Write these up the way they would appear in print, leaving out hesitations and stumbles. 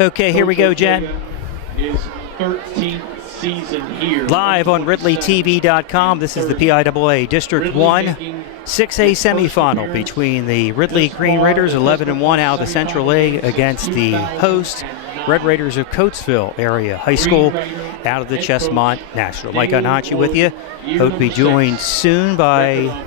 Okay, here we go, Jen. His 13th season here. Live on RidleyTV.com. This is the PIAA District 1 6A semifinal between the Ridley Green Raiders, 11-1 out of the Central League, against the host Red Raiders of Coatsville Area High School out of the Chestmont National. Mike Anachi with you. Hope to be joined soon by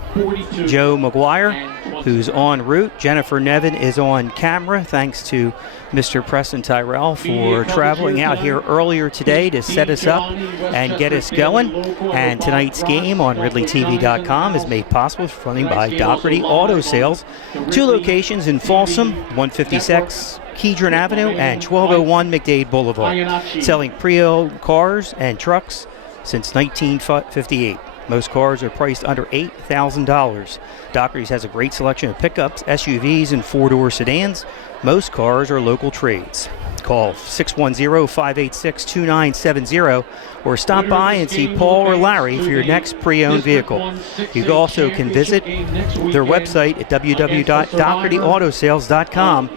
Joe McGuire, who's en route. Jennifer Nevin is on camera. Thanks to Mr. Preston Tyrell for traveling out here earlier today to set us up and get us going. And tonight's game on RidleyTV.com is made possible funding by Doherty Auto Sales. 2 locations in Folsom, 156 Kedron Avenue and 1201 McDade Boulevard. Selling pre-owned cars and trucks since 1958. Most cars are priced under $8,000. Doherty's has a great selection of pickups, SUVs, and 4-door sedans. Most cars are local trades. Call 610-586-2970 or stop by and see Paul or Larry for your next pre-owned vehicle. You also can visit their website at www.dohertyAutosales.com.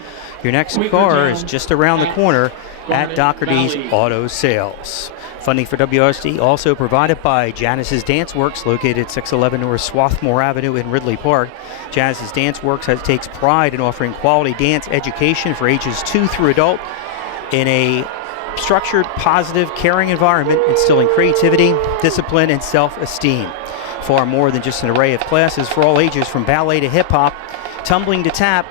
Your next car is just around the corner at Doherty's Auto Sales. Funding for WRSD also provided by Janice's Dance Works, located at 611 North Swarthmore Avenue in Ridley Park. Janice's Dance Works takes pride in offering quality dance education for ages 2 through adult in a structured, positive, caring environment, instilling creativity, discipline, and self-esteem. Far more than just an array of classes for all ages, from ballet to hip-hop, tumbling to tap,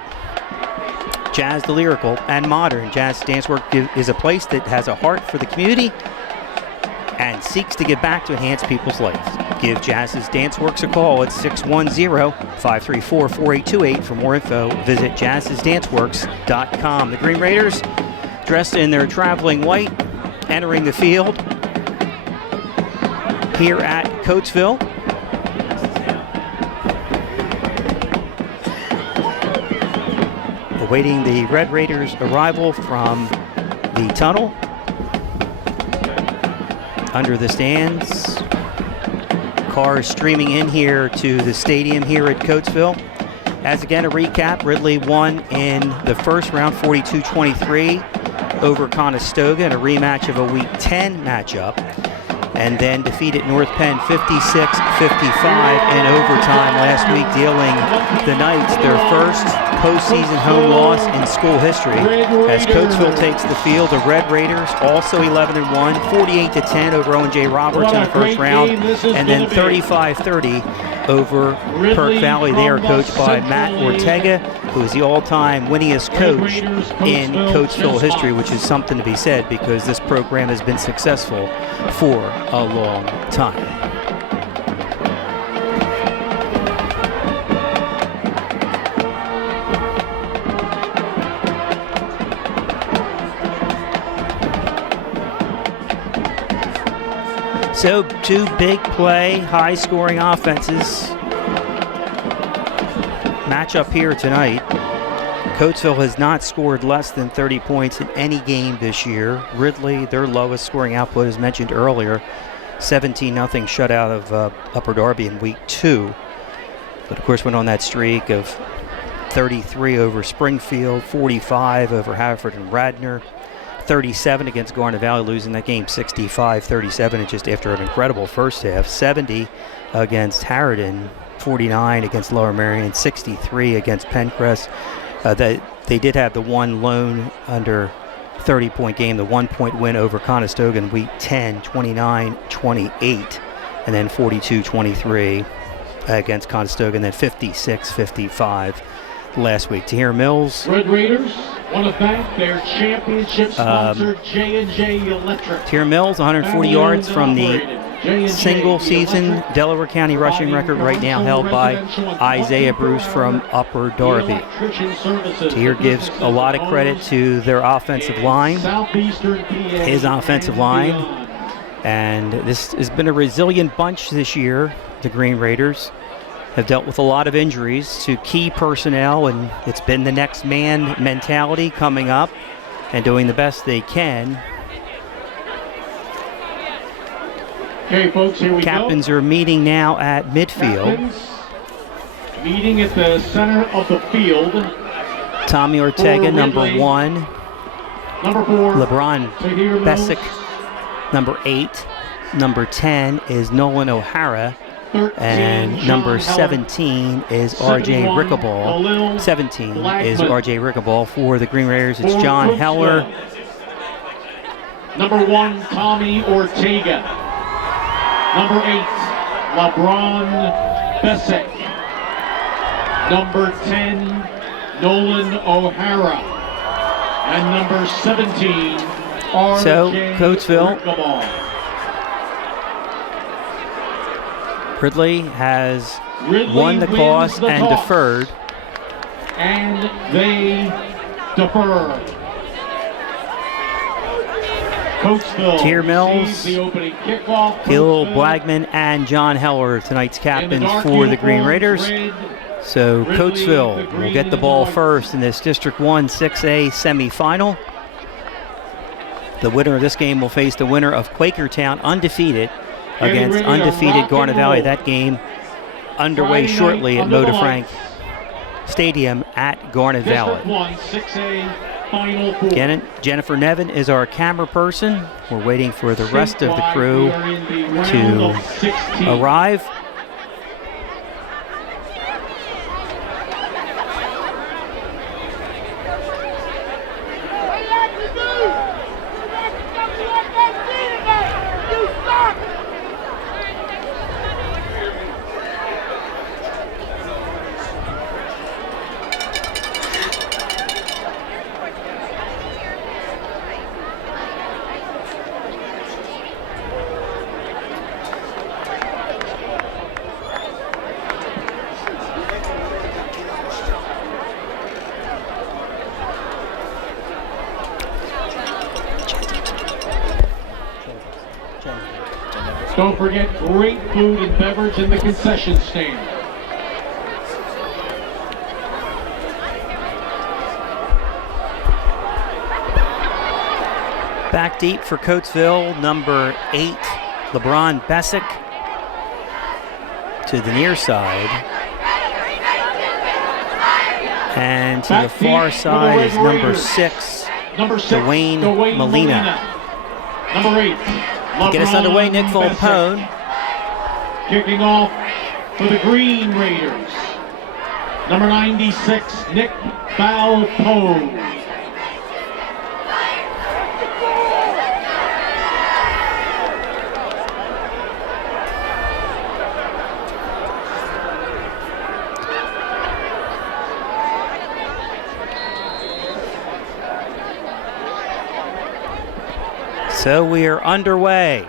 jazz to lyrical, and modern. Jazz Dance Work is a place that has a heart for the community and seeks to give back to enhance people's lives. Give Jazz's Dance Works a call at 610-534-4828. For more info, visit jazzsdanceworks.com. The Green Raiders, dressed in their traveling white, entering the field here at Coatsville. Awaiting the Red Raiders' arrival from the tunnel. Under the stands, cars streaming in here to the stadium here at Coatsville. As again, a recap, Ridley won in the first round 42-23 over Conestoga in a rematch of a Week 10 matchup, and then defeated North Penn 56-55 in overtime last week, dealing the Knights their first postseason home loss in school history. As Coatsville takes the field, the Red Raiders, also 11-1, 48-10 over Owen J. Roberts in the first round, and then 35-30 over Perk Valley. They are coached by Matt Ortega, who is the all-time winningest coach in Coatsville history, which is something to be said because this program has been successful for a long time. So 2 big play, high-scoring offenses match up here tonight. Coatsville has not scored less than 30 points in any game this year. Ridley, their lowest scoring output, as mentioned earlier, 17-0 shutout of Upper Darby in Week 2. But of course went on that streak of 33 over Springfield, 45 over Haverford and Radnor, 37 against Garnet Valley, losing that game 65-37, and just after an incredible first half. 70 against Harridan, 49 against Lower Merion, 63 against Pencrest. They did have the one lone under 30-point game, the 1-point win over Conestoga in Week 10, 29-28, and then 42-23 against Conestoga, and then 56-55 last week. Tahir Mills. Red Raiders want to thank their championship sponsor, J&J Electric. Tahir Mills, 140 yards from the single-season Delaware County rushing record, right now held by Isaiah Bruce from Upper Darby. Tahir gives a lot of credit to their offensive line, his offensive line, and this has been a resilient bunch this year. The Green Raiders have dealt with a lot of injuries to key personnel, and it's been the next man mentality coming up and doing the best they can. Okay, folks, here we Captains are meeting now at midfield. Captains meeting at the center of the field. Tommy Ortega, number 1. Number 4, LeBron Tahir Mills. Bessick. Number 8. Number 10 is Nolan O'Hara. 13, And Sean number Heller. 17 is RJ 71, Rickaball. Khalil 17 is Blackman. RJ Rickaball. For the Green Raiders, it's For John Coatsville. Heller. Number 1, Tommy Ortega. Number 8, LeBron Bessick. Number 10, Nolan O'Hara. And number 17, RJ So, Coatsville. Rickaball. Ridley has Ridley won the wins toss the and toss. deferred. And they defer. Coatsville Tahir Mills, sees the opening kickoff. Gil Coatsville Blackman and John Heller, tonight's in the captains dark for the Green uniforms, Raiders. red, So Ridley, Coatsville the will green get the and ball white. first in this District 1 6A semifinal. The winner of this game will face the winner of Quakertown, undefeated, Getting against ready to undefeated rock Garnet and Valley. roll. That game underway Friday shortly night at under the Motor-Frank lights. Stadium at Garnet Valley. District 1 6A Final Four. Again, Jennifer Nevin is our camera person. We're waiting for the rest of the crew We are in the round to of 16. arrive. Don't forget, great food and beverage in the concession stand. Back deep for Coatsville, number 8, LeBron Bessick. To the near side. And to the Back far deep for the side is Red number Raiders. 6. Number 6, Dwayne Molina. Number 8, To get us underway, Nick LeBron Volpone. Bessick. Kicking off for the Green Raiders. Number 96, Nick Volpone. So we are underway.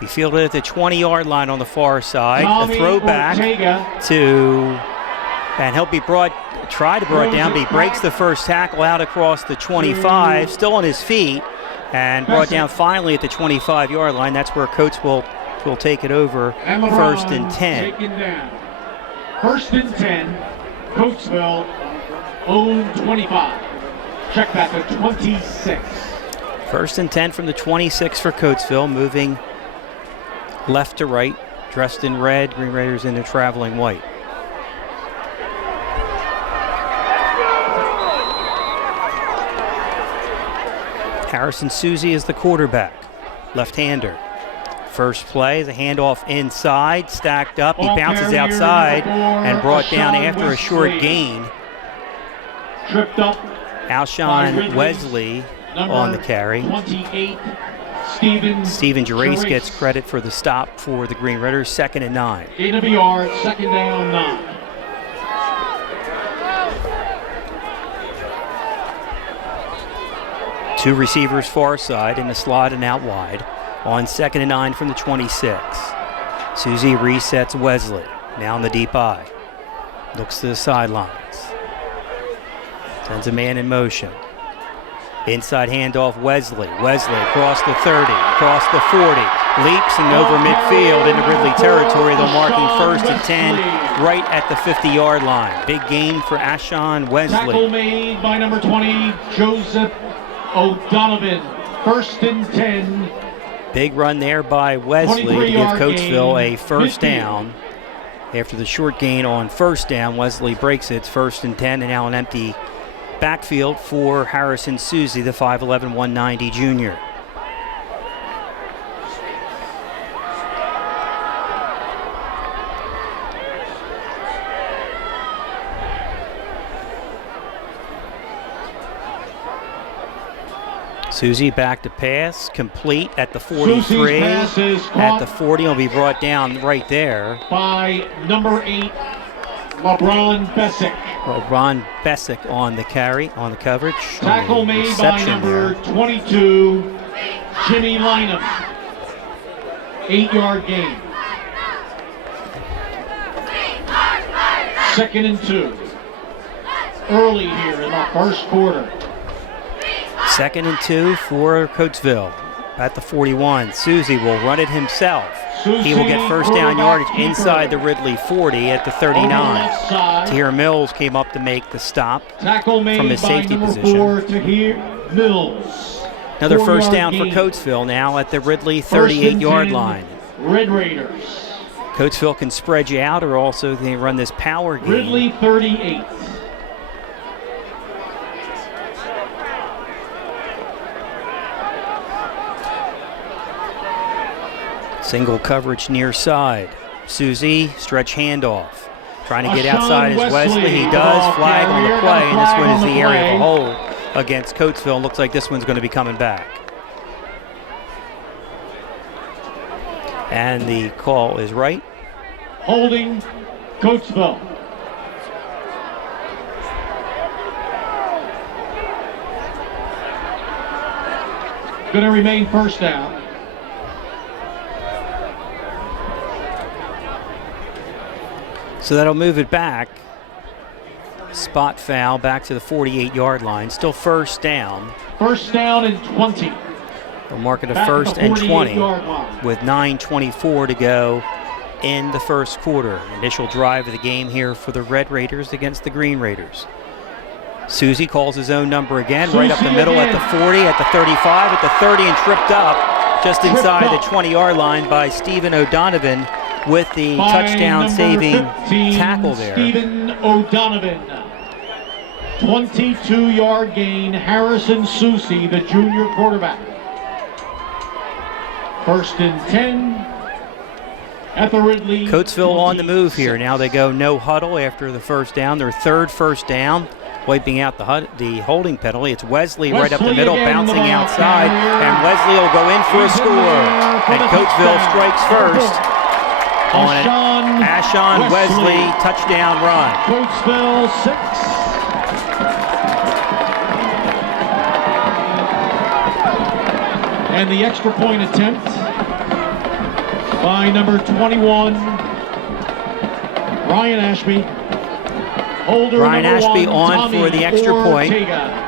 We fielded at the 20-yard line on the far side. Tommy A throwback Ortega. to, and he'll be try to brought it down, but he breaks the first tackle out across the 25, still on his feet, and brought down finally at the 25-yard line. That's where Coatsville will take it over, And LeBron first and 10. taken down. First and 10, Coatsville, own 25. Check that to 26. First and 10 from the 26 for Coatsville, moving left to right, dressed in red, Green Raiders in the traveling white. Harrison Susie is the quarterback, left-hander. First play is a handoff inside, stacked up. He Ball bounces carrier outside number 4, and brought down Alshon after a short Wesley. gain. Tripped up Alshon Ridley. Wesley number on the carry. 28, Steven Gerace gets credit for the stop for the Green Raiders, 2nd and 9. Gain of a yard, second down, 9. Two receivers far side in the slot and out wide. On 2nd and 9 from the 26. Susie resets Wesley. Now in the deep eye. Looks to the sidelines. Sends a man in motion. Inside handoff Wesley. Wesley across the 30, across the 40. Leaps and over midfield into Ridley territory. They're marking first and 10 right at the 50-yard line. Big gain for Alshon Tackle Wesley. made by number 20, Joseph O'Donovan. First and 10. Big run there by Wesley to give 23-yard Coatsville gain, a first 50. down. After the short gain on first down, Wesley breaks it. It's 1st and 10, and now an empty backfield for Harrison Susie, the 5'11", 190 junior. Susie back to pass, complete at the 43. At the 40, will be brought down right there by number 8, LeBron Bessick. LeBron Bessick on the carry, on the coverage. Tackle made by number 22, Jimmy Lynham. 8-yard gain. 2nd and 2. Early here in the first quarter. 2nd and 2 for Coatsville at the 41. Susie will run it himself. He will get first down yardage inside the Ridley 40 at the 39. Tahir Mills came up to make the stop from his safety position. Another first down for Coatsville now at the Ridley 38-yard line. Red Raiders. Coatsville can spread you out, or also they run this power game. Ridley 38. Single coverage near side. Susie, stretch handoff. Trying to get outside is Wesley. He does. Flag on the play, and this one is the area of a hole against Coatsville. Looks like this one's going to be coming back. And the call is right. Holding Coatsville. Going to remain first down. So that'll move it back. Spot foul back to the 48-yard line. Still first down. First down and 20. They'll mark it a first and 20 with 9:24 to go in the first quarter. Initial drive of the game here for the Red Raiders against the Green Raiders. Susie calls his own number again, right up the middle at the 40, at the 35, at the 30, and tripped up just inside the 20-yard line by Stephen O'Donovan with the touchdown-saving tackle there. Stephen O'Donovan. 22-yard gain. Harrison Susie, the junior quarterback. First and 10 at the Ridley. Coatsville on the move here. Now they go no huddle after the first down. Their third first down, wiping out the holding penalty. It's Wesley right up the middle, bouncing outside, and Wesley will go in for a score. And Coatsville strikes first on it. Ashon Wesley touchdown run. Coatsville 6. And the extra point attempt by number 21, Ryan Ashby. Holder Ryan Ashby 1, on Tommy for the extra point. Ortega.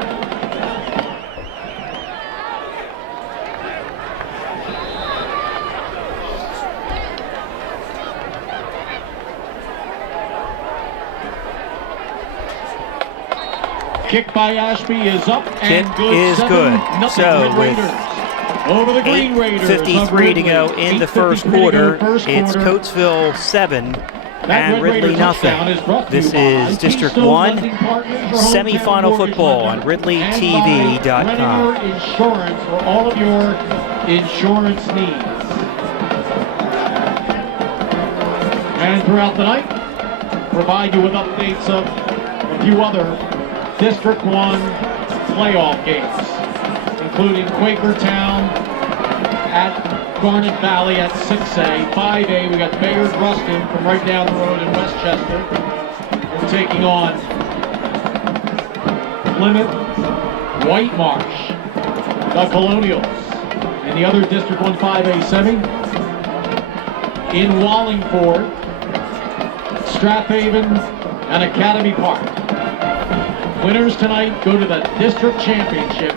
Kick by Ashby is up and Kick good. is good. So with over the Green Raiders 8:53 to go in the first quarter, it's Coatsville 7 and Ridley nothing. This is District 1 semifinal football on RidleyTV.com. Insurance for all of your insurance needs. And throughout the night, provide you with updates of a few other District 1 playoff games, including Quakertown at Garnet Valley at 6A. 5A, we got Bayard Ruston from right down the road in Westchester. We're taking on Plymouth White Marsh, the Colonials, and the other District 1 5A semi in Wallingford, Strathaven, and Academy Park. Winners tonight go to the district championship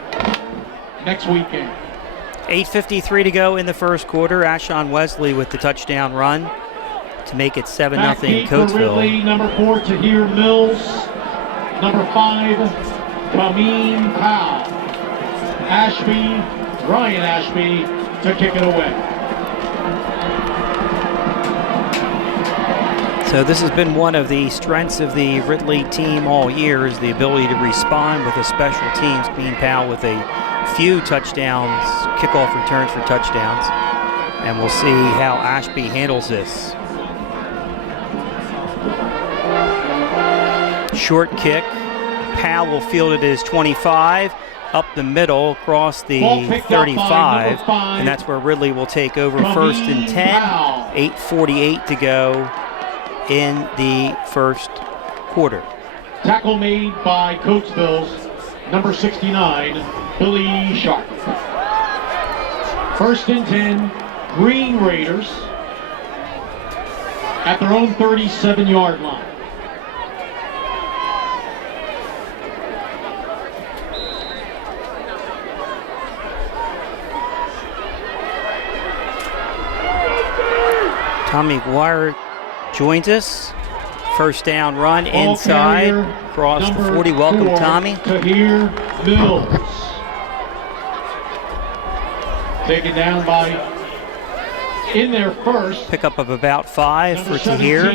next weekend. 8:53 to go in the first quarter. Ashon Wesley with the touchdown run to make it 7-0 Coatsville. Ridley, number 4, Tahir Mills. Number 5, Kameen Powell. Ashby, Ryan Ashby, to kick it away. So this has been one of the strengths of the Ridley team all year, is the ability to respond with a special teams. Bean Powell with a few touchdowns, kickoff returns for touchdowns. And we'll see how Ashby handles this. Short kick. Powell will field it at his 25. Up the middle, across the 35. And that's where Ridley will take over. First and 10. 8:48 to go in the first quarter. Tackle made by Coatsville's number 69, Billy Sharp. First and 10, Green Raiders at their own 37-yard line. Tommy McGuire joins us. First down run inside, across the 40. Welcome, Tommy. Tahir Mills. Taken down by, in their first. Pickup of about 5 for Tahir.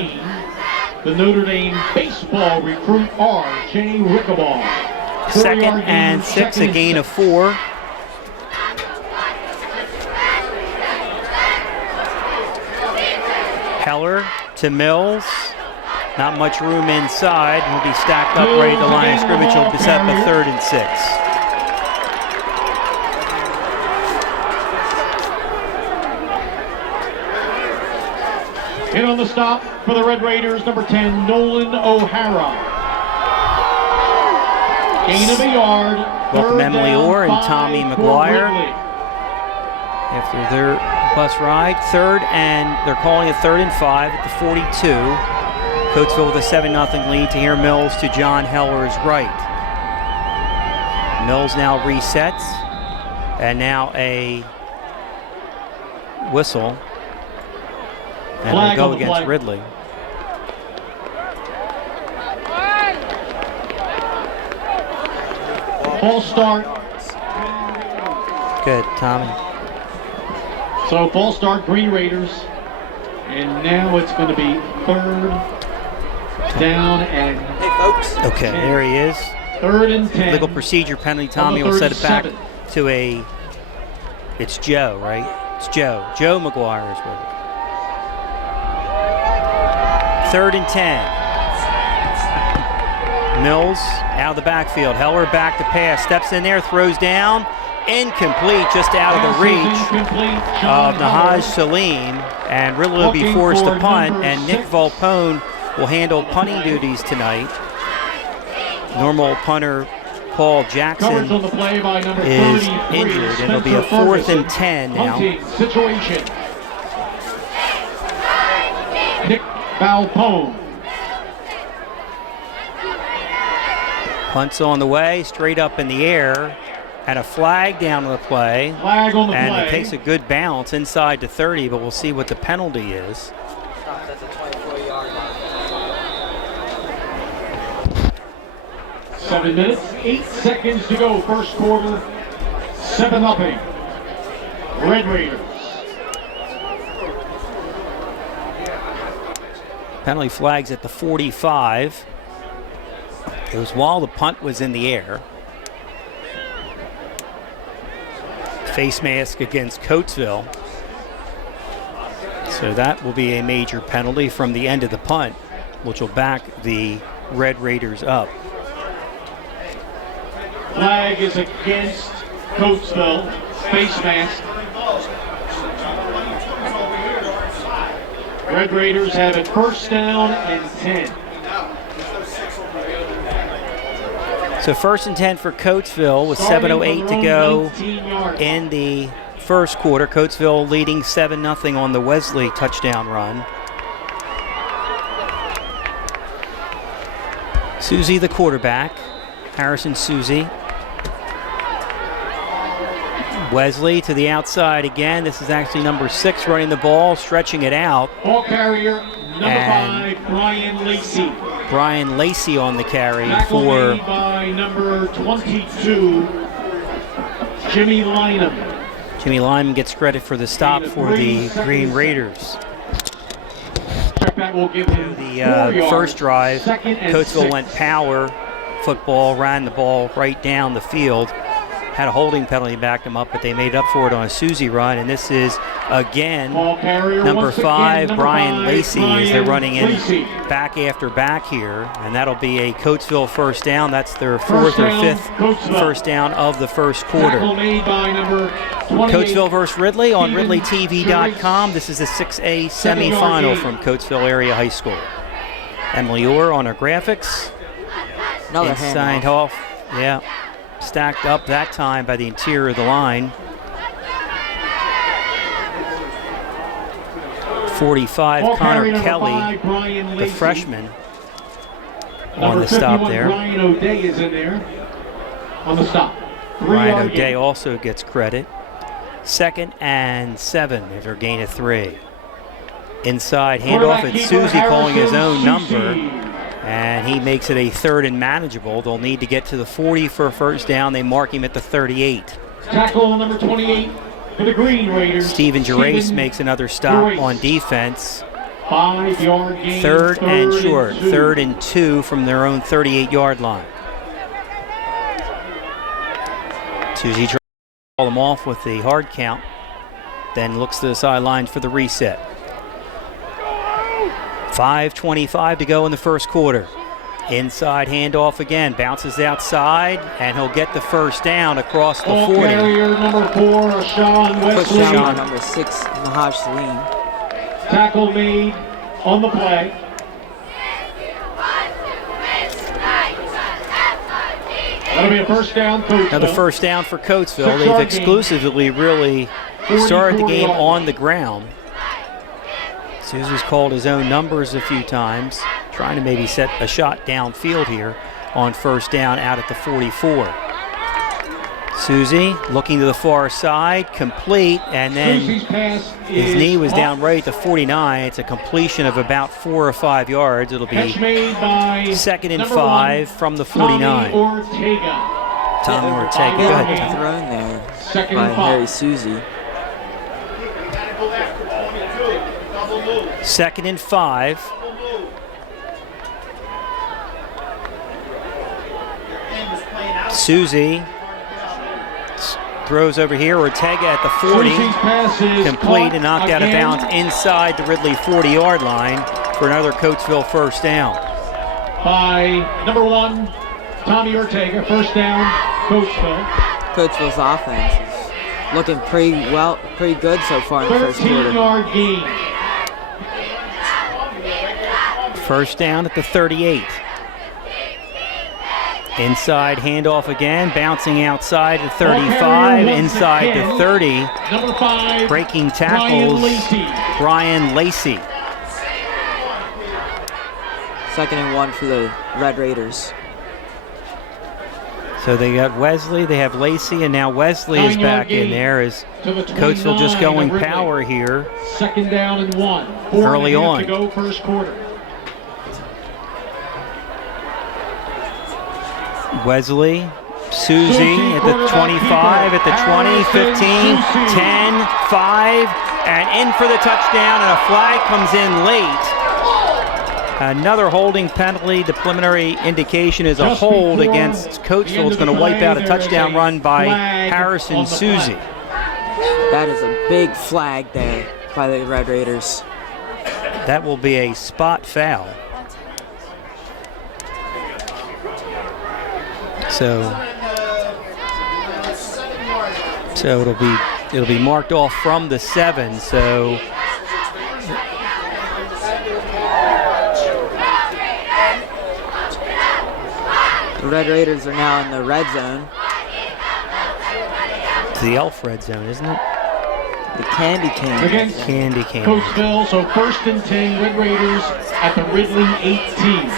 The Notre Dame baseball recruit R.J. Rickaball. Second and 6, a gain of 4. Heller to Mills. Not much room inside. He'll be stacked up right at the line of scrimmage. He'll be set up a 3rd and 6. In on the stop for the Red Raiders, number 10, Nolan O'Hara. Gain of a yard. Welcome Emily Orr and Tommy McGuire after their bus ride. They're calling it 3rd and 5 at the 42. Coatsville with a 7-0 lead. Tahir Mills to John Heller's right. Mills now resets, and now a whistle. And Flag will on go the against play. Ridley. False start. Good, Tommy. So false start, Green Raiders. And now it's going to be 3rd down and Hey, folks. Okay, there he is. 3rd and 10. Legal procedure penalty. Tommy will set it back to a. It's Joe, right? It's Joe. Joe McGuire is with it. 3rd and 10. Mills out of the backfield. Heller back to pass. Steps in there, throws down. Incomplete, just out of the reach of Nahaj Salim. And Ridley will be forced to punt. And Nick Volpone will handle punting duties tonight. Normal punter Paul Jackson is injured, and it'll be a 4th and 10 now. Situation. Nick Volpone. Punt's on the way, straight up in the air, and a flag down on the play. Flag on the and play. It takes a good bounce inside to 30, but we'll see what the penalty is. At the 24-yard line. 7 minutes, 8 seconds to go, first quarter, 7-0. Red Raiders. Penalty flags at the 45. It was while the punt was in the air. Face mask against Coatsville. So that will be a major penalty from the end of the punt, which will back the Red Raiders up. Flag is against Coatsville. Face mask. Red Raiders have it 1st down and 10. So 1st and 10 for Coatsville with 7:08 to go in the first quarter. Coatsville leading 7-0 on the Wesley touchdown run. Susie, the quarterback. Harrison Susie. Wesley to the outside again. This is actually number 6 running the ball, stretching it out. Ball carrier, number 5, Brian Lacey. Brian Lacey on the carry Tackle for made by number 22, Jimmy Lynham. Jimmy Lyman gets credit for the stop for the Green Raiders. Check that will give to him the 4 yards. first drive. Second and Coatsville 6. went power football, ran the ball right down the field. Had a holding penalty, backed them up, but they made up for it on a Susie run. And this is, again, Ball carrier number once again, 5, number Brian 5, Lacey, as they're Brian running in Lacey. back after back here. And that'll be a Coatsville first down. That's their 4th or down, 5th Coatsville. first down of the first quarter. Tackle made by number 28. Coatsville versus Ridley on Steven RidleyTV.com. This is the 6A semifinal from Coatsville Area High School. Emily Orr on our graphics. Another Signed handoff. off, yeah. Stacked up that time by the interior of the line. 45, Ball Connor carrier number Kelly, 5, Brian the Lacey. freshman, on Number the stop 51, there. Brian O'Day is in there on the stop. 3 Ryan yard O'Day gain. also gets credit. 2nd and 7 after a gain of 3. Inside handoff, Quarterback it's keeper Susie calling his Harrison own Susie. number. And he makes it a 3rd and manageable. They'll need to get to the 40 for a first down. They mark him at the 38. Tackle number 28 for the Green Raiders. Stephen Gerace Stephen makes another stop Gerace. on defense. 5 yard gain. 3rd and short. 2. 3rd and 2 from their own 38-yard line. Susie tries to call them off with the hard count. Then looks to the sideline for the reset. 5:25 to go in the first quarter. Inside handoff again, bounces outside, and he'll get the first down across the Ball 40. carrier number 4, Sean Push Wesley. down number 6, Nahaj Salim. Tackle made on the play. That'll be a first down, Coatsville. Another first down for Coatsville. 6 They've yard exclusively really started the 44 game yards. on the ground. Susie's called his own numbers a few times, trying to maybe set a shot downfield here on first down out at the 44. Susie looking to the far side, complete, and Susie's then pass his is knee was off. down right at the 49. It's a completion of about 4 or 5 yards. It'll Catch be made by 2nd and number 5 1, from the Tommy 49. Ortega. Tommy Ortega, go Yeah. ahead, Tom. Thrown there 2nd by and Harry 5. Susie. 2nd and 5. Susie throws over here. Ortega at the 40. Susie's pass is Complete caught and knocked out of again bounds inside the Ridley 40-yard line for another Coatsville first down. by number 1, Tommy Ortega. First down, Coatsville. Coatsville's offense is looking pretty good so far in the first 13 quarter. yard gain. First down at the 38. Inside handoff again, bouncing outside the 35, inside the 30. Number 5, Breaking tackles, Brian Lacey. Brian Lacey. 2nd and 1 for the Red Raiders. So they got Wesley, they have Lacey, and now Wesley is 9 yard back in gain there as to the Coatsville just 29 going of Ridley. power here. 2nd down and 1. 4 Early and a half on. to go first quarter. Wesley, Susie at the 25, at the 20, 15, 10, 5, and in for the touchdown, and a flag comes in late. Another holding penalty. The preliminary indication is a Just hold before against the Coatsville. end It's of the going to wipe play, out a there is touchdown a run by flag Harrison on the Susie. play. That is a big flag there by the Red Raiders. That will be a spot foul. So it'll be marked off from the 7. So The Red Raiders are now in the red zone. it's the elf red zone, isn't it? The Candy Cane. Against Candy cane. Coatsville, so 1st and 10, Red Raiders at the Ridley 18.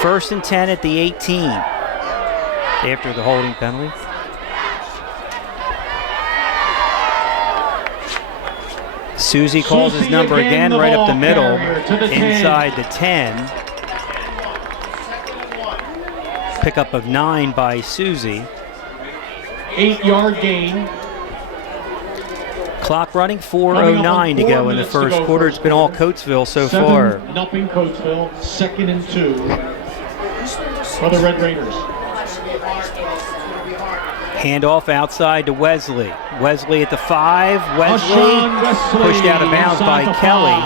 1st and 10 at the 18 after the holding penalty. Susie calls his Susie number again, the right up the ball middle, carrier to the 10. inside the 10. Pickup of 9 by Susie. 8 yard gain. Clock running, 4:09 to go in the first quarter. It's been all Coatsville so far. 7-0 Coatsville, 2nd and 2 for the Red Raiders. Handoff outside to Wesley. Wesley at the 5. Wesley pushed out of bounds by Kelly.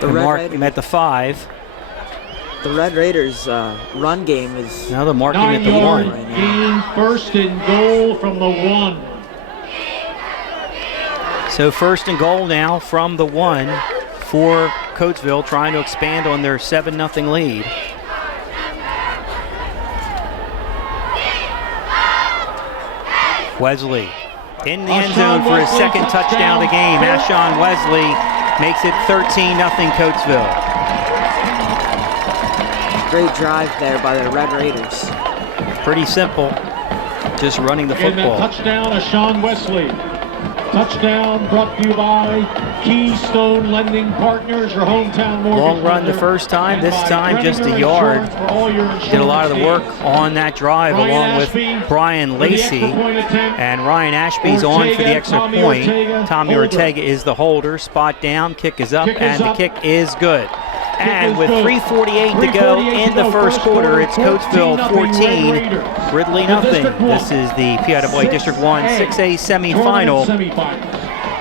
The Red mark Raiders, him at the 5. the Red Raiders' run game is Now they'll mark him at the 1. Right now. Gain, 1st and goal from the 1. So 1st and goal now from the 1 for Coatsville, trying to expand on their 7-0 lead. Wesley in the end zone for his 2nd touchdown of the game. Ashon Wesley makes it 13-0 Coatsville. great drive there by the Red Raiders. Pretty simple, just running the And that football. touchdown, Ashon Wesley. Touchdown brought to you by Keystone Lending Partners, your hometown mortgage Long run the lender, first time, and this by time just a Premier yard. Insurance for all your Did a lot of the work insurance on that drive Ryan along Ashby with Brian for the Lacey. extra point attempt. And Ryan Ashby's on for the extra Tommy point. Ortega, Tommy holder. Ortega is the holder. Spot down, kick is up, Kick is and the up. kick is good. And is with good. 3:48 to go in the first quarter, it's Coatsville 14, Ridley nothing. This is the PIAA District 1 6A semifinal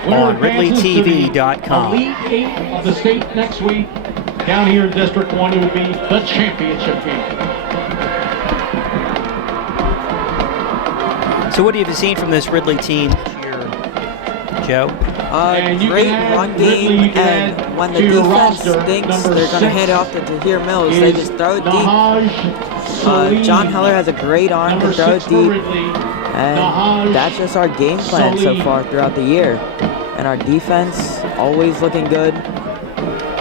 on RidleyTV.com. Elite 8 of the state next week. Down here in District 1, it would be the championship game. So what have you seen from this Ridley team this year, Joe? And you Great can add run Ridley, game, you can and add when the to your defense roster, thinks number they're going to 6 hand it off to Tahir Mills, they just throw it deep. Nahaj Salim. John Heller has a great arm to Number throw it 6 for deep, Ridley, and Nahaj that's just our game plan so Salim. far throughout the year. And our defense always looking good.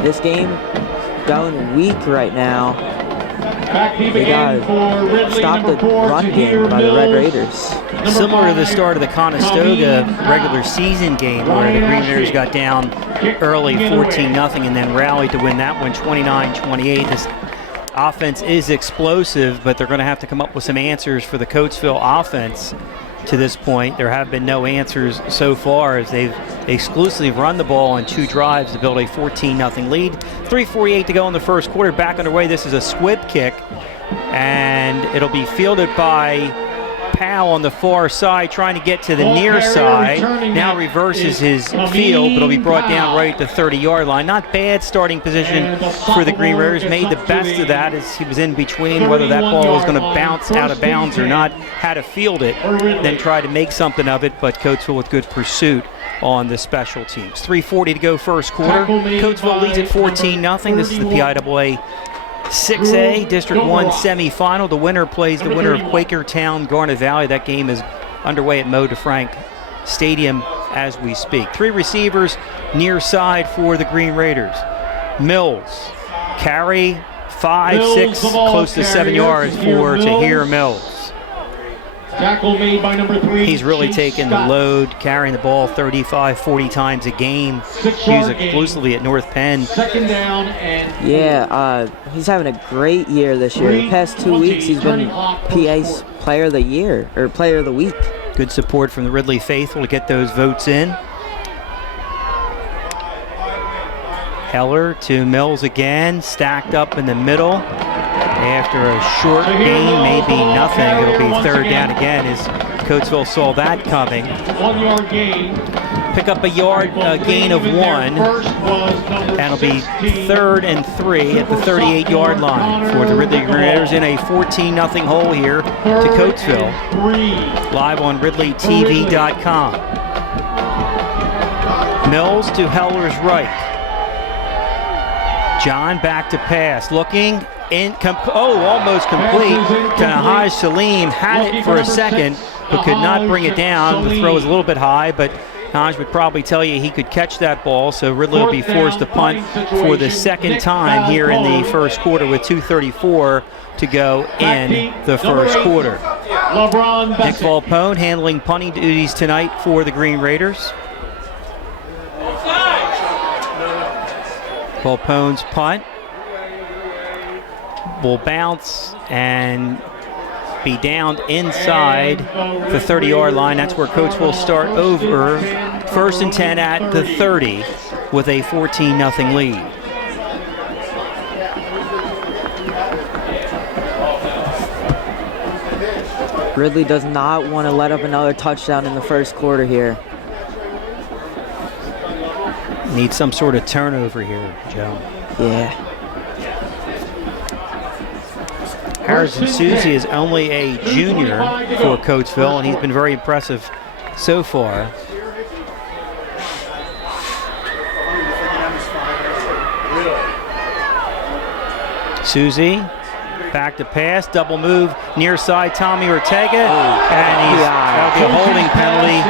This game going weak right now. Back deep They again gotta for Ridley, stop number the 4, run Tahir game by the Red Mills. Raiders. Number Similar to the 5, start of the Conestoga regular season game where the Green Raiders got down early 14-0 and then rallied to win that one 29-28. This offense is explosive, but they're going to have to come up with some answers for the Coatsville offense to this point. There have been no answers so far as they've exclusively run the ball on 2 drives to build a 14-0 lead. 3:48 to go in the first quarter. Back underway. This is a squib kick, and it'll be fielded by Powell on the far side, trying to get to the Ball near carrier side. returning Now it reverses is his field, but it'll be brought down Powell. right at the 30-yard line. Not bad starting position And the for the Green sophomore Raiders. Made the gets up best to of that the as he was in between whether that ball was going to 31-yard bounce line. out of bounds or First not. and 10. Had to field it, For Ridley. then try to make something of it, but Coatsville with good pursuit on the special teams. 3:40 to go first quarter. Tackle made Coatsville leads at by 14-0. This is the 31. PIAA 6A Drew District 1 Gilroy. semifinal. The winner plays the Number winner of 31. Quakertown Garnet Valley. That game is underway at Mo DeFrank Stadium as we speak. 3 receivers near side for the Green Raiders. Mills, carry 5, Mills, 6, the ball close to 7 carrier, yards Tahir for Tahir Mills. Mills. Tackle made by number 3. He's really Chase taken the Scott. load, carrying the ball 35, 40 times a game. 6-yard He's gain. exclusively at North Penn. 2nd down and Yeah, he's having a great year this year. The past 2 weeks, he's been PA's Player of the Year, or Player of the Week. Good support from the Ridley faithful to get those votes in. Heller to Mills again, stacked up in the middle. After a short gain, maybe nothing. It'll be 3rd down again as Coatsville saw that coming. 1-yard gain. Pick up a gain of 1, and it'll be 3rd and 3 at the 38-yard line for the Ridley Green Raiders in a 14-0 hole here to Coatsville. Live on RidleyTV.com. Mills to Heller's right. John back to pass, looking almost complete to Nahaj Salim. Had it for a second, but could not bring it down. The throw was a little bit high, but Nahaj would probably tell you he could catch that ball, so Ridley will be forced to punt for the 2nd time here in the first quarter with 2:34 to go in the first quarter. Nick Volpone handling punting duties tonight for the Green Raiders. Volpone's punt will bounce and be downed inside the 30-yard line. That's where Coates will start over. 1st and 10 at the 30 with a 14-0 lead. Ridley does not want to let up another touchdown in the first quarter here. Need some sort of turnover here, Joe. Yeah. Harrison Susie is only a junior for Coatsville, and he's been very impressive so far. Susie, back to pass, double move, near side, Tommy Ortega, and that'll be a holding penalty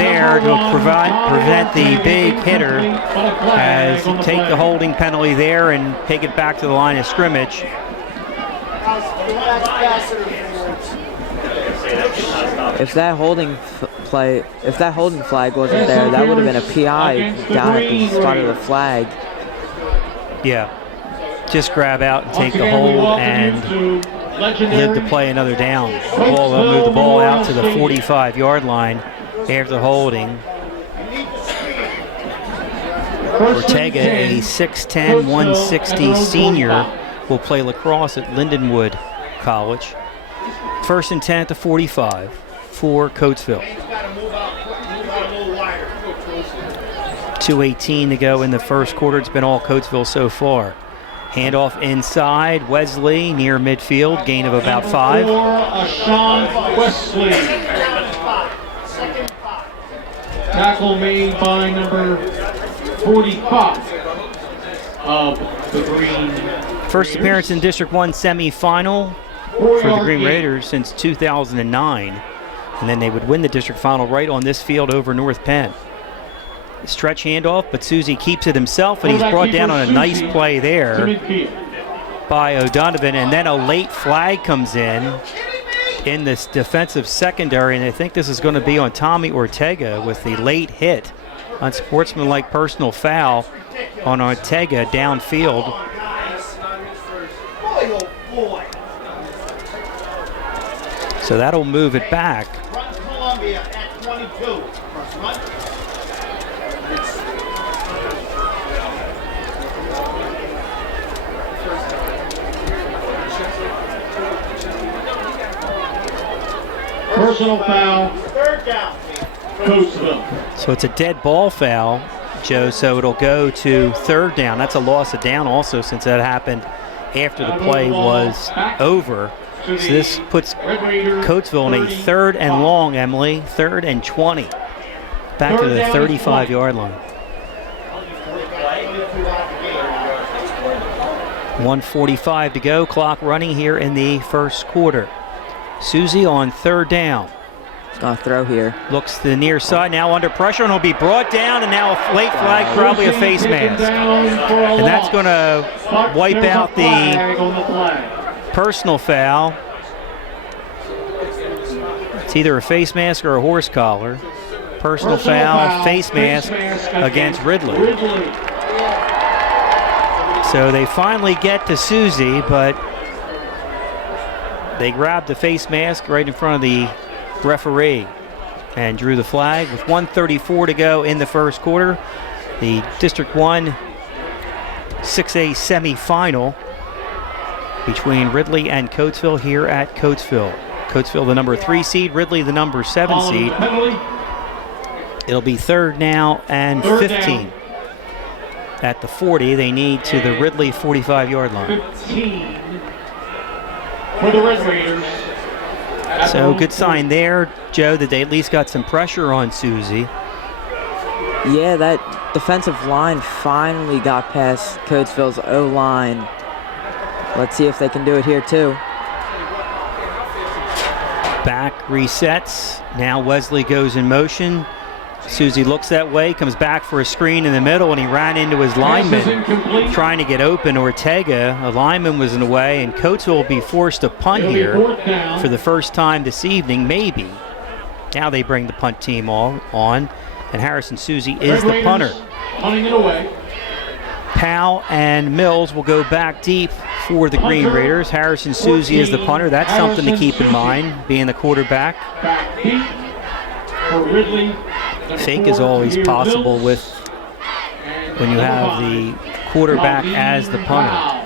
there to prevent the big hitter as take the holding penalty there and take it back to the line of scrimmage. If that holding flag wasn't there, that would have been a PI down at the spot of the flag. Yeah, just grab out and take the hold and live to play another down. They'll move the ball out to the 45-yard line after holding. Ortega, a 6'10", 160 senior, will play lacrosse at Lindenwood College. 1st and 10 at the 45 for Coatsville. 2:18 to go in the first quarter. It's been all Coatsville so far. Handoff inside. Wesley near midfield. Gain of about 5. Wesley. Tackle made by number 45 of the Green. First appearance in District 1 semifinal for the Green Raiders since 2009. And then they would win the district final right on this field over North Penn. Stretch handoff, but Susie keeps it himself, and he's brought down on a nice play there by O'Donovan. And then a late flag comes in this defensive secondary, and I think this is going to be on Tommy Ortega with the late hit, unsportsmanlike personal foul on Ortega downfield. So that'll move it back. Personal foul. Third down. Coatsville. So it's a dead ball foul, Joe, so it'll go to 3rd down. That's a loss of down also, since that happened after the play was over. So this puts Coatsville in a 3rd and long, Emily. 3rd and 20. Back to the 35-yard line. 1:45 to go. Clock running here in the first quarter. Susie on 3rd down. He's going to throw here. Looks to the near side, now under pressure, and he'll be brought down, and now a late flag, probably a face mask. And that's going to wipe out the personal foul. It's either a face mask or a horse collar. Personal foul, face mask against Ridley. So they finally get to Susie, but they grabbed the face mask right in front of the referee and drew the flag with 1:34 to go in the first quarter. The District 1 6A semifinal between Ridley and Coatsville here at Coatsville. Coatsville the number 3 seed, Ridley the number 7 seed. It'll be 3rd now and 15. At the 40, they need to the Ridley 45-yard line. 15 for the Red Raiders. So good sign there, Joe, that they at least got some pressure on Susie. Yeah, that defensive line finally got past Coatsville's O-line. Let's see if they can do it here too. Back resets. Now Wesley goes in motion. Susie looks that way, comes back for a screen in the middle, and he ran into his lineman trying to get open. Ortega, a lineman, was in the way, and Coatsville will be forced to punt here for the first time this evening, maybe. Now they bring the punt team on, and Harrison Susie is the punter. Punting it away. Powell and Mills will go back deep for the Green Raiders. Harrison Susie is the punter. That's something to keep in mind, being the quarterback. Back deep for Ridley. Fake is always possible with when you have the quarterback as the punter.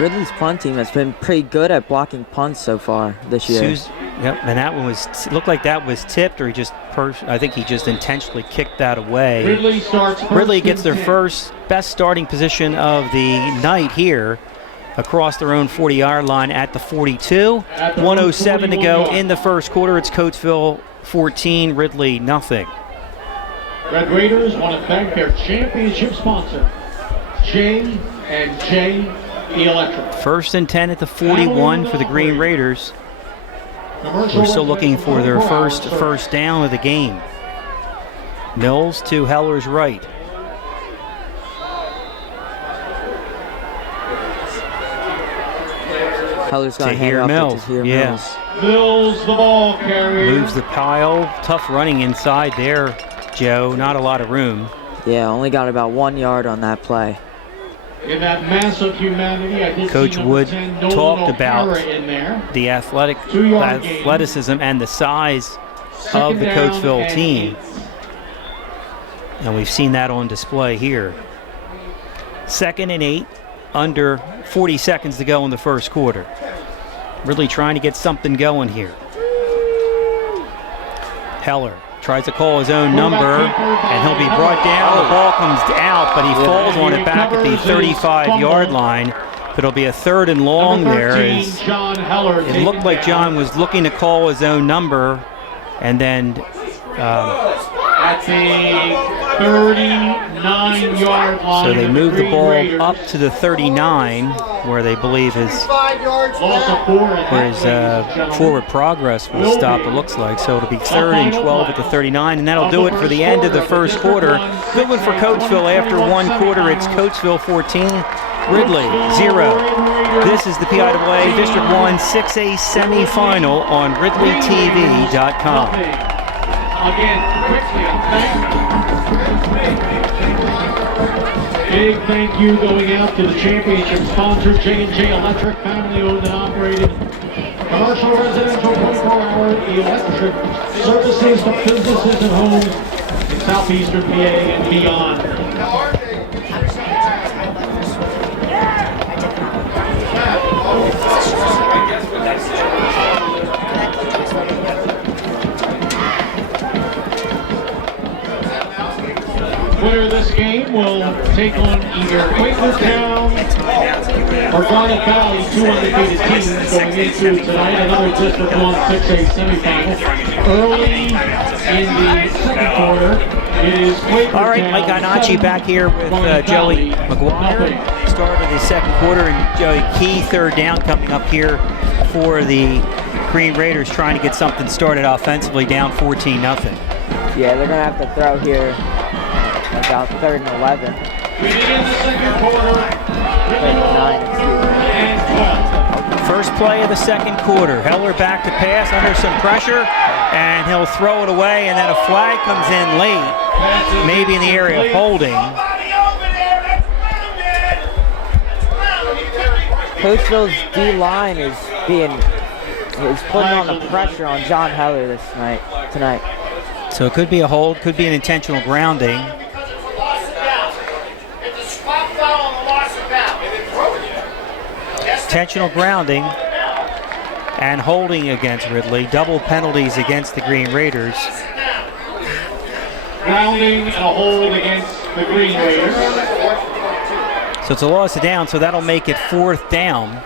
Ridley's punt team has been pretty good at blocking punts so far this year. Yep, and that one looked like that was tipped, or I think he just intentionally kicked that away. Ridley gets their first best starting position of the night here across their own 40-yard line at the 42. 1:07 to go in the first quarter. It's Coatsville 14, Ridley nothing. Red Raiders want to thank their championship sponsor, J&J Electric. First and 10 at the 41 for the Green Raiders. We're still looking for their first down of the game. Mills to Heller's right. Heller's going to here Mills. Mills the ball carrier. Moves the pile. Tough running inside there, Joe. Not a lot of room. Yeah, only got about 1 yard on that play. In that massive humanity, I did Coach see Wood 10, talked about in there. the athleticism and the size of the Coatsville team. And we've seen that on display here. 2nd and 8, under 40 seconds to go in the first quarter. Really trying to get something going here. Heller tries to call his own number, and he'll be brought down. The ball comes out, but he falls on it back at the 35-yard line. But it'll be a 3rd and long there. It looked like John was looking to call his own number, and then at the 39-yard line. So they moved the ball up to the 39, where they believe his forward progress will stop, it looks like. So it'll be 3rd and 12 at the 39, and that'll do it for the end of the first quarter. Good one for Coatsville. After 1 quarter, it's Coatsville 14, Ridley 0. This is the PIAA District 1 6A semifinal on RidleyTV.com. Again, quickly, big thank you going out to the championship sponsor, J&J Electric, family owned and operated. Commercial, residential, 24-hour electric services to businesses and homes in southeastern PA and beyond. Winner of this game will take on either Quakertown or Garnet Valley, 2 undefeated teams going into tonight. Another District 1 6A semifinal. Early in the second quarter, it is Quakertown. All right, Mike Anacci back here with Joey McGuire. Start of the second quarter, and Joey, key 3rd down coming up here for the Green Raiders, trying to get something started offensively, down 14-0. Yeah, they're going to have to throw here. About 3rd and 11. We begin the second quarter. 9. First play of the second quarter. Heller back to pass under some pressure, and he'll throw it away, and then a flag comes in late, maybe in the area of holding. Coatsville's D-line is putting on the pressure on John Heller tonight. So it could be a hold, could be an intentional grounding. Intentional grounding and holding against Ridley. Double penalties against the Green Raiders. Grounding and a hold against the Green Raiders. So it's a loss of down, so that'll make it 4th down.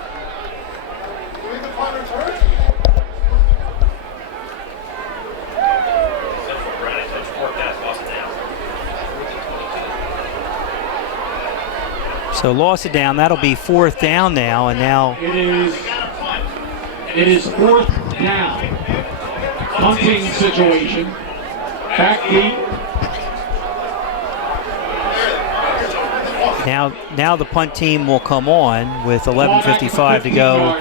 So loss it down. That'll be 4th down now, and now it is 4th down. Punting situation. Back deep. Now the punt team will come on with 11:55 to go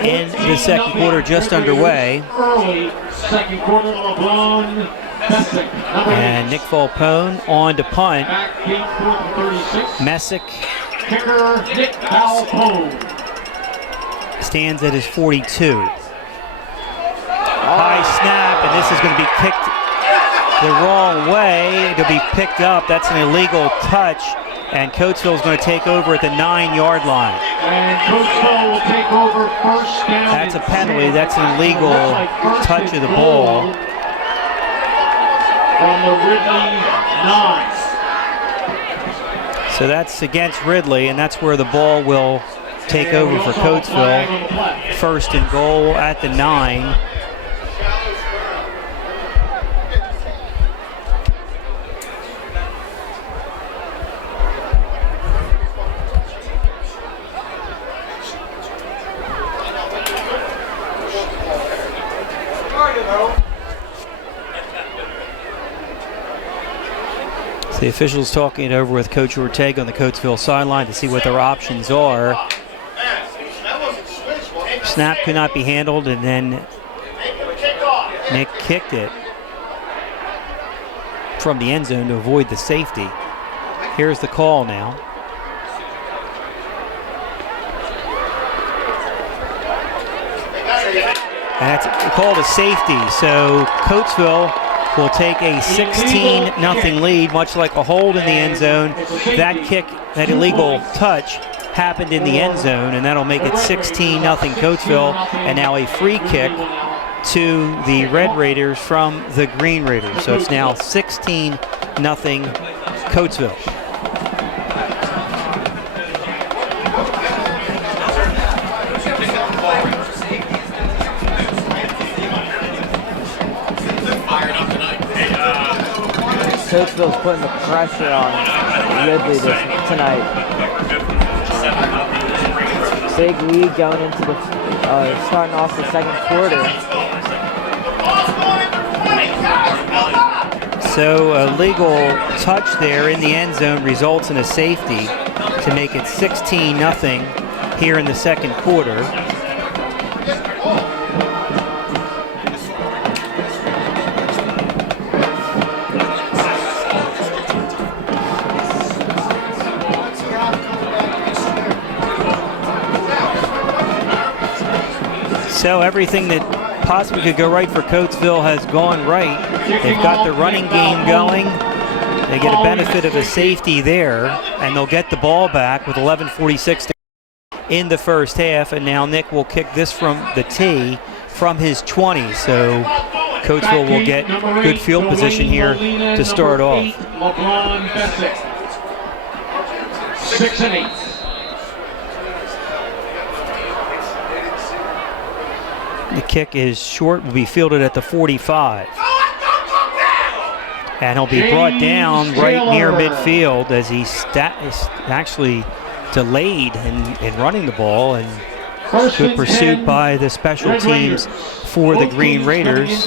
in the second quarter, just underway. Early second quarter, LeBron Messick, number 8. And Nick Volpone on to punt. Back gate 4th and 36. Messick Kicker Nick Volpone. stands at his 42. High snap, and this is going to be kicked the wrong way. It'll be picked up. That's an illegal touch, and Coatsville is going to take over at the 9-yard line. And Coatsville will take over first down. That's a penalty. That's an illegal touch of the ball. From the Ridley 9. So that's against Ridley, and that's where the ball will take over for Coatsville. First and goal at the 9. The officials talking it over with Coach Ortega on the Coatsville sideline to see what their options are. Snap could not be handled, and then Nick kicked it from the end zone to avoid the safety. Here's the call now. And that's called a safety, so Coatsville will take a 16-0 lead, much like a hold in the end zone. That kick, that illegal touch, happened in the end zone, and that'll make it 16-0 Coatsville, and now a free kick to the Red Raiders from the Green Raiders. So it's now 16-0 Coatsville. Coatsville's putting the pressure on Ridley tonight. Big lead going into the starting off the second quarter. So a legal touch there in the end zone results in a safety to make it 16-0 here in the second quarter. So everything that possibly could go right for Coatsville has gone right. They've got the running game going. They get a benefit of a safety there, and they'll get the ball back with 11:46 in the first half. And now Nick will kick this from the tee from his 20. So Coatsville will get good field position here to start off. 6 and 8. The kick is short, will be fielded at the 45. And he'll be brought down right near midfield as he actually delayed in running the ball, and good pursuit by the special teams for the Green Raiders.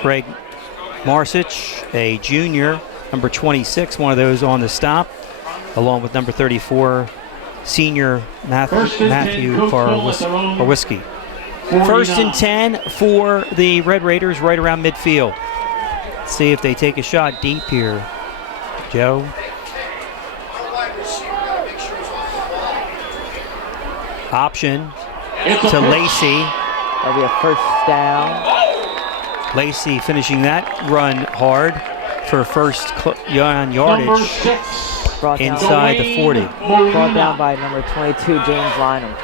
Craig Marsich, a junior, number 26, one of those on the stop, along with number 34, senior Matthew Farwiski. First and 10 for the Red Raiders right around midfield. Let's see if they take a shot deep here. Joe. Option to Lacey. That'll be a first down. Lacey finishing that run hard for first yardage inside the 40. Brought down by number 22, James Lynham.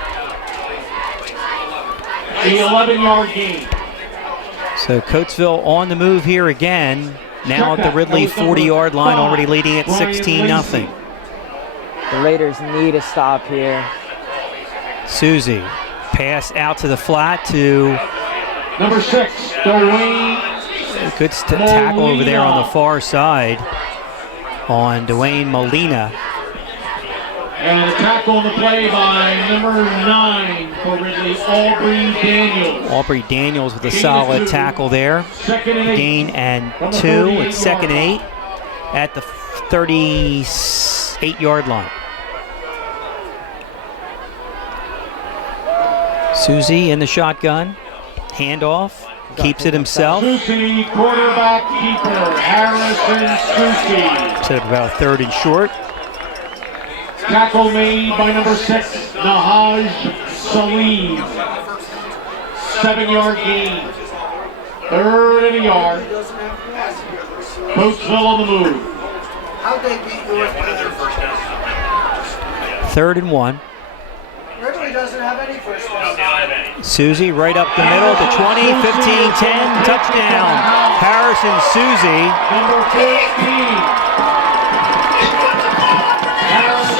The 11-yard gain. So Coatsville on the move here again. Now at the Ridley 40-yard line, already leading at 16-0. The Raiders need a stop here. Susie, pass out to the flat to number 6, Dwayne. Good tackle over there on the far side on Dwayne Molina. And a tackle on the play by number 9 for Ridley, Aubrey Daniels. Aubrey Daniels with a solid tackle there. Gain and 2. It's 2nd and 8 at the 38-yard line. Susie in the shotgun. Handoff. keeps it himself. Susi, quarterback keeper, Harrison Susi. Set up about 3rd and short. Tackle made by number 6, Nahaj Salim. 7-yard gain. 3rd and a yard. Coatsville on the move. How'd they beat Northwood? 3rd and 1. Ridley doesn't have any first down. Susie right up the middle to 20, 15, 10, touchdown. Harrison Susie. Number 15. Harrison.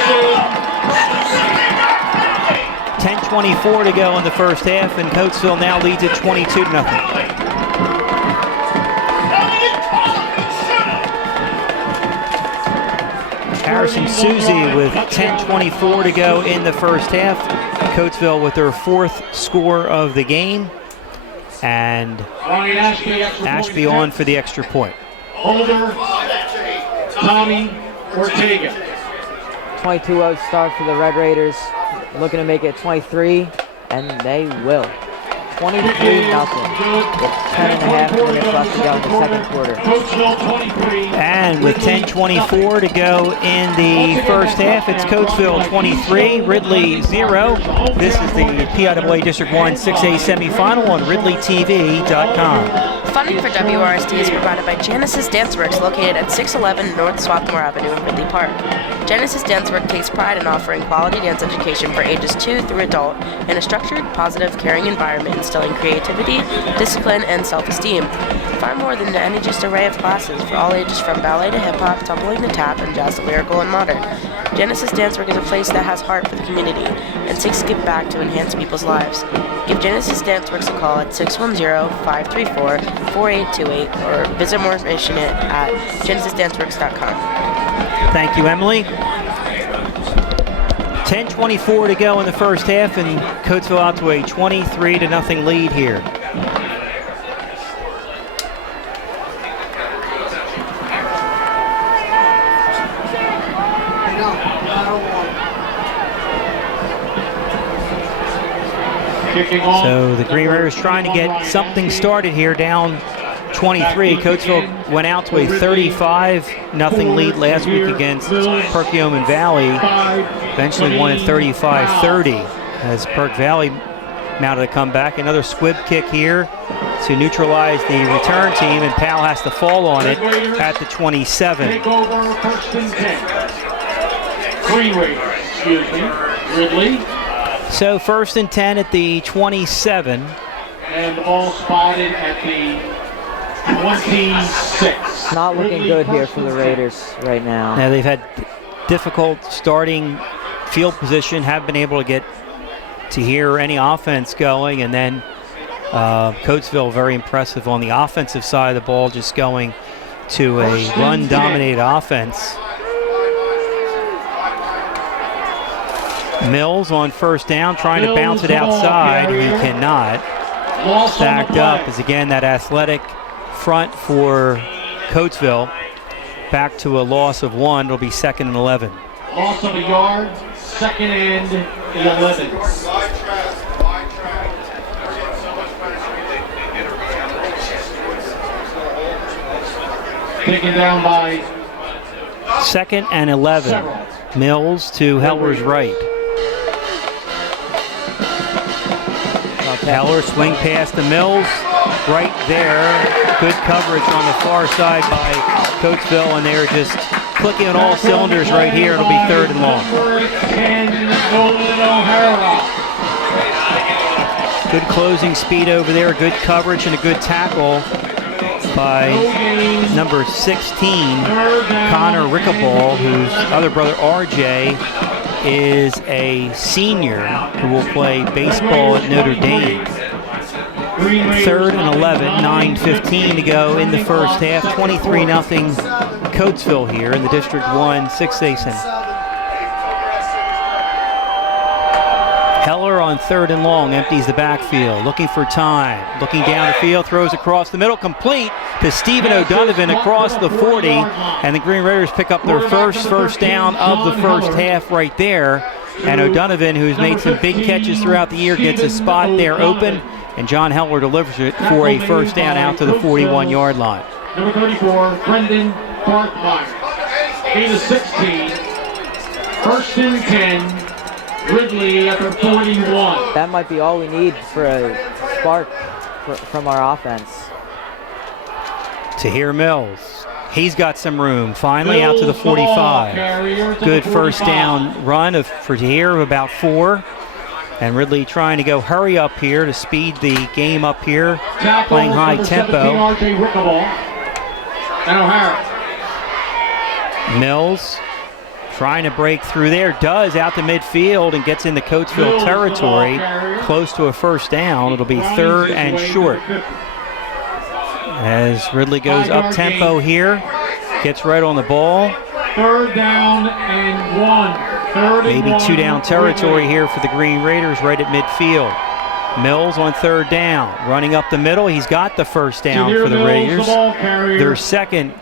10:24 to go in the first half, and Coatsville now leads at 22-0. Harrison Susie with 10:24 to go in the first half. Coatsville with their 4th score of the game, and Ashby on for the extra point. Holder, Tommy Ortega. 22-0 start for the Red Raiders. Looking to make it 23, and they will. 23-0 with 10.5 minutes left to go in the second quarter. And with 10:24 to go in the first half, it's Coatsville 23, Ridley 0. This is the PIAA District 1 6A semifinal on RidleyTV.com. Funding for WRSD is provided by Genesis Danceworks, located at 611 North Swarthmore Avenue in Ridley Park. Genesis Danceworks takes pride in offering quality dance education for ages 2 through adult in a structured, positive, caring environment, instilling creativity, discipline, and self-esteem. Find more than any just array of classes for all ages from ballet to hip-hop, tumbling to tap, and jazz to lyrical and modern. Genesis Danceworks is a place that has heart for the community and seeks to give back to enhance people's lives. Give Genesis Danceworks a call at 610-534-4828 or visit more information at genesisdanceworks.com. Thank you, Emily. 10:24 to go in the first half, and Coatsville out to a 23-0 lead here. So the Green Raiders trying to get something started here, down 23. Coatsville went out to a 35-0 lead last week against Perkiomen Valley. Eventually won at 35-30 as Perk Valley mounted a comeback. Another squib kick here to neutralize the return team, and Powell has to fall on it at the 27. Take over first and 10. Green Raiders, Ridley. So 1st and 10 at the 27. And the ball spotted at the 26. Not looking good here for the Raiders right now. Now they've had difficult starting field position, have been able to get to hear any offense going, and then Coatsville very impressive on the offensive side of the ball, just going to a run-dominated offense. Mills on first down, trying to bounce it outside. He cannot. Stacked up is again that athletic front for Coatsville. Back to a loss of 1. It'll be 2nd and 11. Loss of a yard, 2nd and 11. Taken down by 2nd and 11. Mills to Heller's right. Heller swing pass to Mills, right there. Good coverage on the far side by Coatsville, and they're just clicking on all cylinders right here. It'll be 3rd and long. Good closing speed over there, good coverage and a good tackle by number 16, Connor Rickaball, whose other brother RJ is a senior who will play baseball at Notre Dame. 3rd and 11, 9:15 to go in the first half. 23-0 Coatsville here in the District 1 6A semi. Heller on 3rd and long, empties the backfield, looking for time, looking down the field, throws across the middle, complete to Stephen O'Donovan across the 40, and the Green Raiders pick up their first down of the first half right there. And O'Donovan, who's made some big catches throughout the year, gets a spot there open, and John Heller delivers it for a first down out to the 41-yard line. Number 34, Brendan Barkmeyer. Gain of 16. First and 10. Ridley at the 41. That might be all we need for a spark from our offense. Tahir Mills. He's got some room. Finally out to the 45. Good first down run for Tahir of about 4. And Ridley trying to go hurry up here to speed the game up here, playing high tempo. And O'Hara. Mills trying to break through there, does out to midfield and gets into Coatsville territory, close to a first down. It'll be 3rd and short. As Ridley goes up tempo here, gets right on the ball. 3rd down and 1. Maybe 2 down territory here for the Green Raiders right at midfield. Mills on 3rd down, running up the middle. He's got the first down for the Raiders. Their 2nd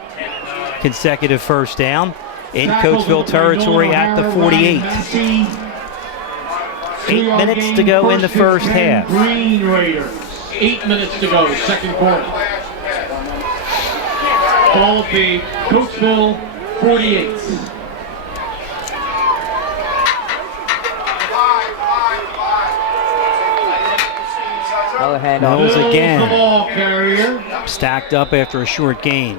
consecutive first down in Coatsville territory at the 48. 8 minutes to go in the first half. Green Raiders. 8 minutes to go, second quarter. Ball at the Coatsville 48. Another handoff. Mills again, stacked up after a short gain.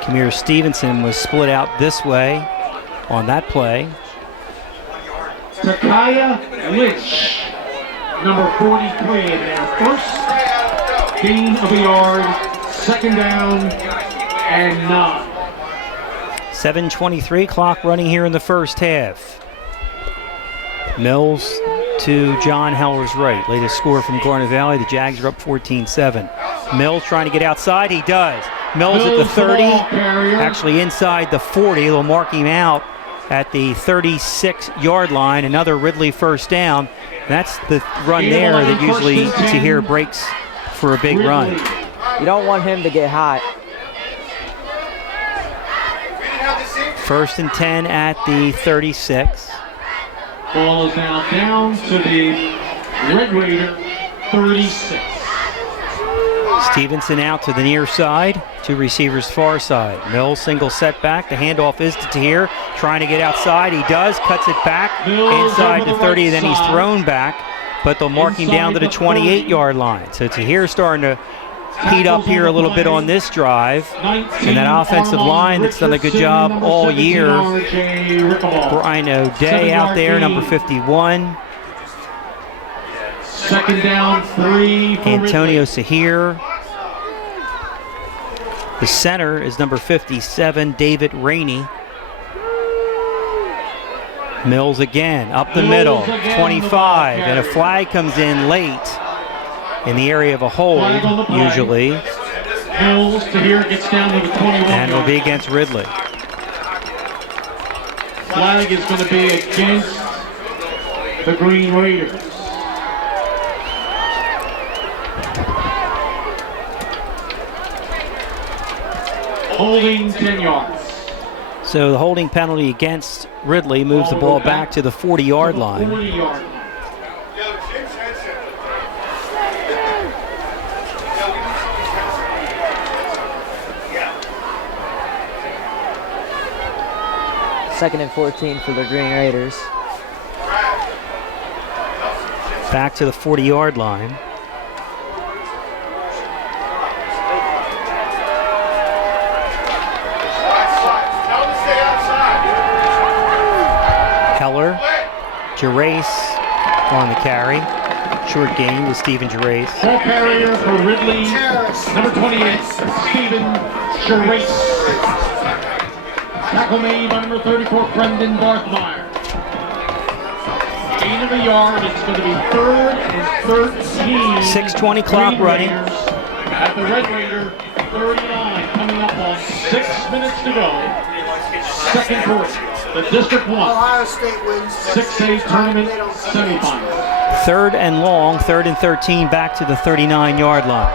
Kamir Stevenson was split out this way on that play. Takaya Lynch, number 43, in their first gain of a yard, 2nd down and 9. 7:23 clock running here in the first half. Mills to John Heller's right. Latest score from Garnet Valley. The Jags are up 14-7. Mills trying to get outside. He does. Mills at the 30, actually inside the 40. They'll mark him out at the 36-yard line. Another Ridley first down. That's the run there that usually Tahir breaks for a big run. You don't want him to get hot. 1st and 10 at the 36. Ball is now down to the Red Raider 36. Stevenson out to the near side, 2 receivers far side. Mills single setback. The handoff is to Tahir, trying to get outside. He does, cuts it back inside the 30, then he's thrown back, but they'll mark him down to the 28-yard line. So Tahir's starting to heat up here a little bit on this drive. And that offensive line that's done a good job all year. Brian O'Day out there, number 51. 2nd down, 3 for Antonio Sahir. The center is number 57, David Rainey. Mills again, up the middle, 25, and a flag comes in late in the area of a hold, usually. Mills to here gets down to the 21. And it'll be against Ridley. Flag is going to be against the Green Raiders. Holding 10 yards. So the holding penalty against Ridley moves the ball back to the 40-yard line. 40-yard. Second and 14 for the Green Raiders. Back to the 40-yard line. Heller, Gerace on the carry. Short gain to Stephen Gerace. Ball carrier for Ridley, number 28, Stephen Gerace. Tackle made by number 34, Brendan Barkmeyer. Gain of a yard. It's going to be 3rd and 13. 6:20 clock running. At the Red Raider 39, coming up on 6 minutes to go. Second quarter. The District 1 Ohio State wins. 6A tournament semifinal. 3rd and long, 3rd and 13, back to the 39-yard line.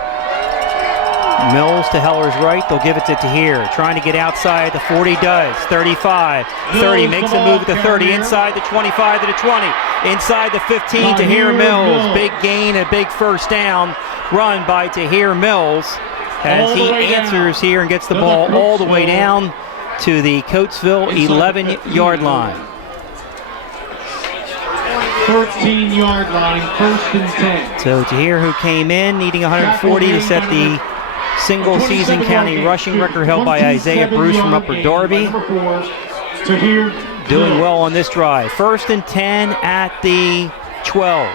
Mills to Heller's right. They'll give it to Tahir. Trying to get outside. The 40 does. 35. 30 makes a move at the 30. Inside the 25 to the 20. Inside the 15. Tahir Mills. Big gain, a big first down run by Tahir Mills as he answers here and gets the ball all the way down to the Coatsville 11-yard line. 13-yard line, 1st and 10. So Tahir, who came in needing 140 to set the single season county rushing record held by Isaiah Bruce from Upper Darby. Doing well on this drive. 1st and 10 at the 12.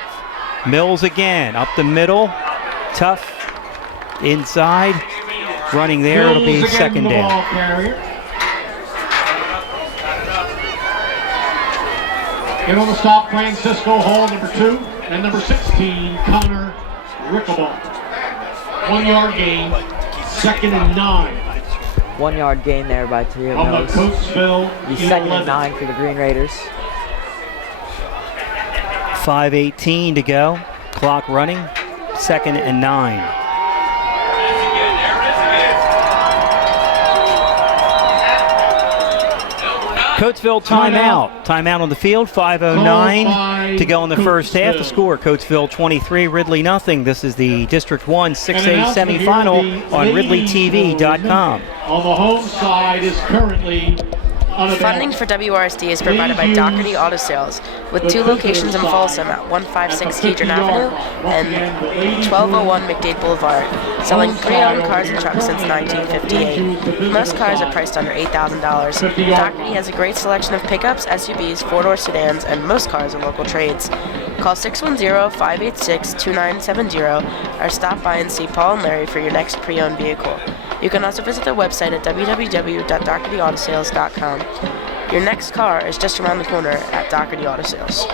Mills again up the middle. Tough inside. Running there, it'll be 2nd down. In on the stop, Francisco Hall, number 2, and number 16, Connor Rickleball. 1-yard gain, 2nd and 9. 1-yard gain there by Tahir On the Mills. Coatsville Be 2nd 11. and 9 for the Green Raiders. 5:18 to go. Clock running. 2nd and 9. Coatsville timeout. Timeout on the field. 5:09 to go in the first half. The score: Coatsville 23, Ridley nothing. This is the District 1 6A semifinal on RidleyTV.com. On the home side is currently Funding for WRSD is provided by Doherty Auto Sales, with 2 locations in Folsom at 156 Kedron Avenue and 1201 McDade Boulevard, selling pre-owned cars and trucks since 1958. Most cars are priced under $8,000. Doherty has a great selection of pickups, SUVs, 4-door sedans, and most cars are local trades. Call 610-586-2970 or stop by and see Paul and Larry for your next pre-owned vehicle. You can also visit their website at www.dohertyAutosales.com. Your next car is just around the corner at Doherty Auto Sales.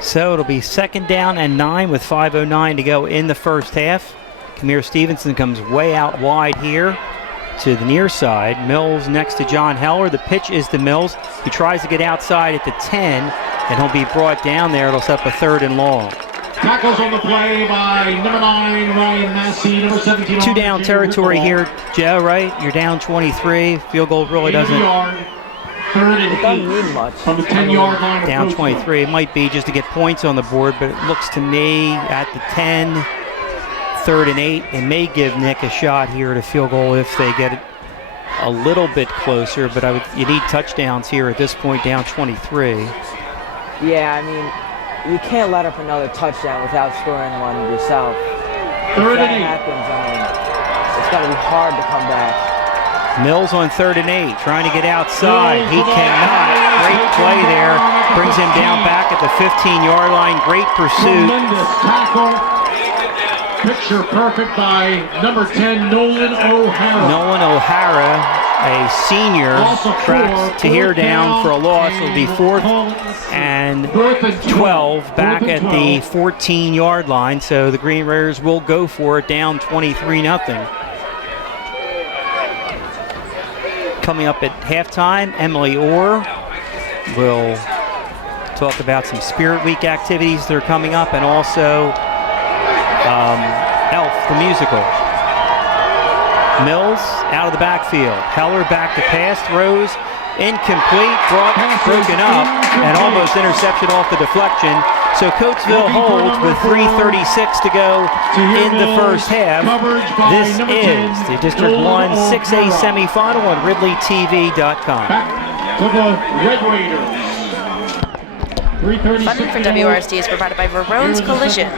So it'll be 2nd down and 9 with 5:09 to go in the first half. Kamir Stevenson comes way out wide here to the near side. Mills next to John Heller. The pitch is to Mills. He tries to get outside at the 10, and he'll be brought down there. It'll set up a 3rd and long. Tackles on the play by number 9, Ryan Massey, number 17. 2 down territory here, Joe, right? You're down 23. Field goal really doesn't. 3rd and It doesn't 8 mean much. from the 10-yard line. of Down Coatsville. 23. It might be just to get points on the board, but it looks to me at the 10, 3rd and 8, it may give Nick a shot here at a field goal if they get it a little bit closer, but you need touchdowns here at this point, down 23. Yeah, I mean, you can't let up another touchdown without scoring one yourself. If 3rd that and 8. happens, I mean, it's going to be hard to come back. Mills on 3rd and 8, trying to get outside. He cannot. Great play there. Brings him down back at the 15-yard line. Great pursuit. Tremendous tackle. Picture perfect by number 10, Nolan O'Hara. Nolan O'Hara, a senior, tracks Tahir down for a loss. It'll be 4th and 12 back at the 14-yard line. So the Green Raiders will go for it, down 23-0. Coming up at halftime, Emily Orr will talk about some Spirit Week activities that are coming up, and also Elf, the musical. Mills out of the backfield. Heller back to pass, throws, incomplete, broken up, and almost interception off the deflection. So Coatsville holds with 3:36 to go in the first half. This is the District 1 6A semifinal on RidleyTV.com. Back to the Red Raiders. Funding for WRSD is provided by Verone's Collision.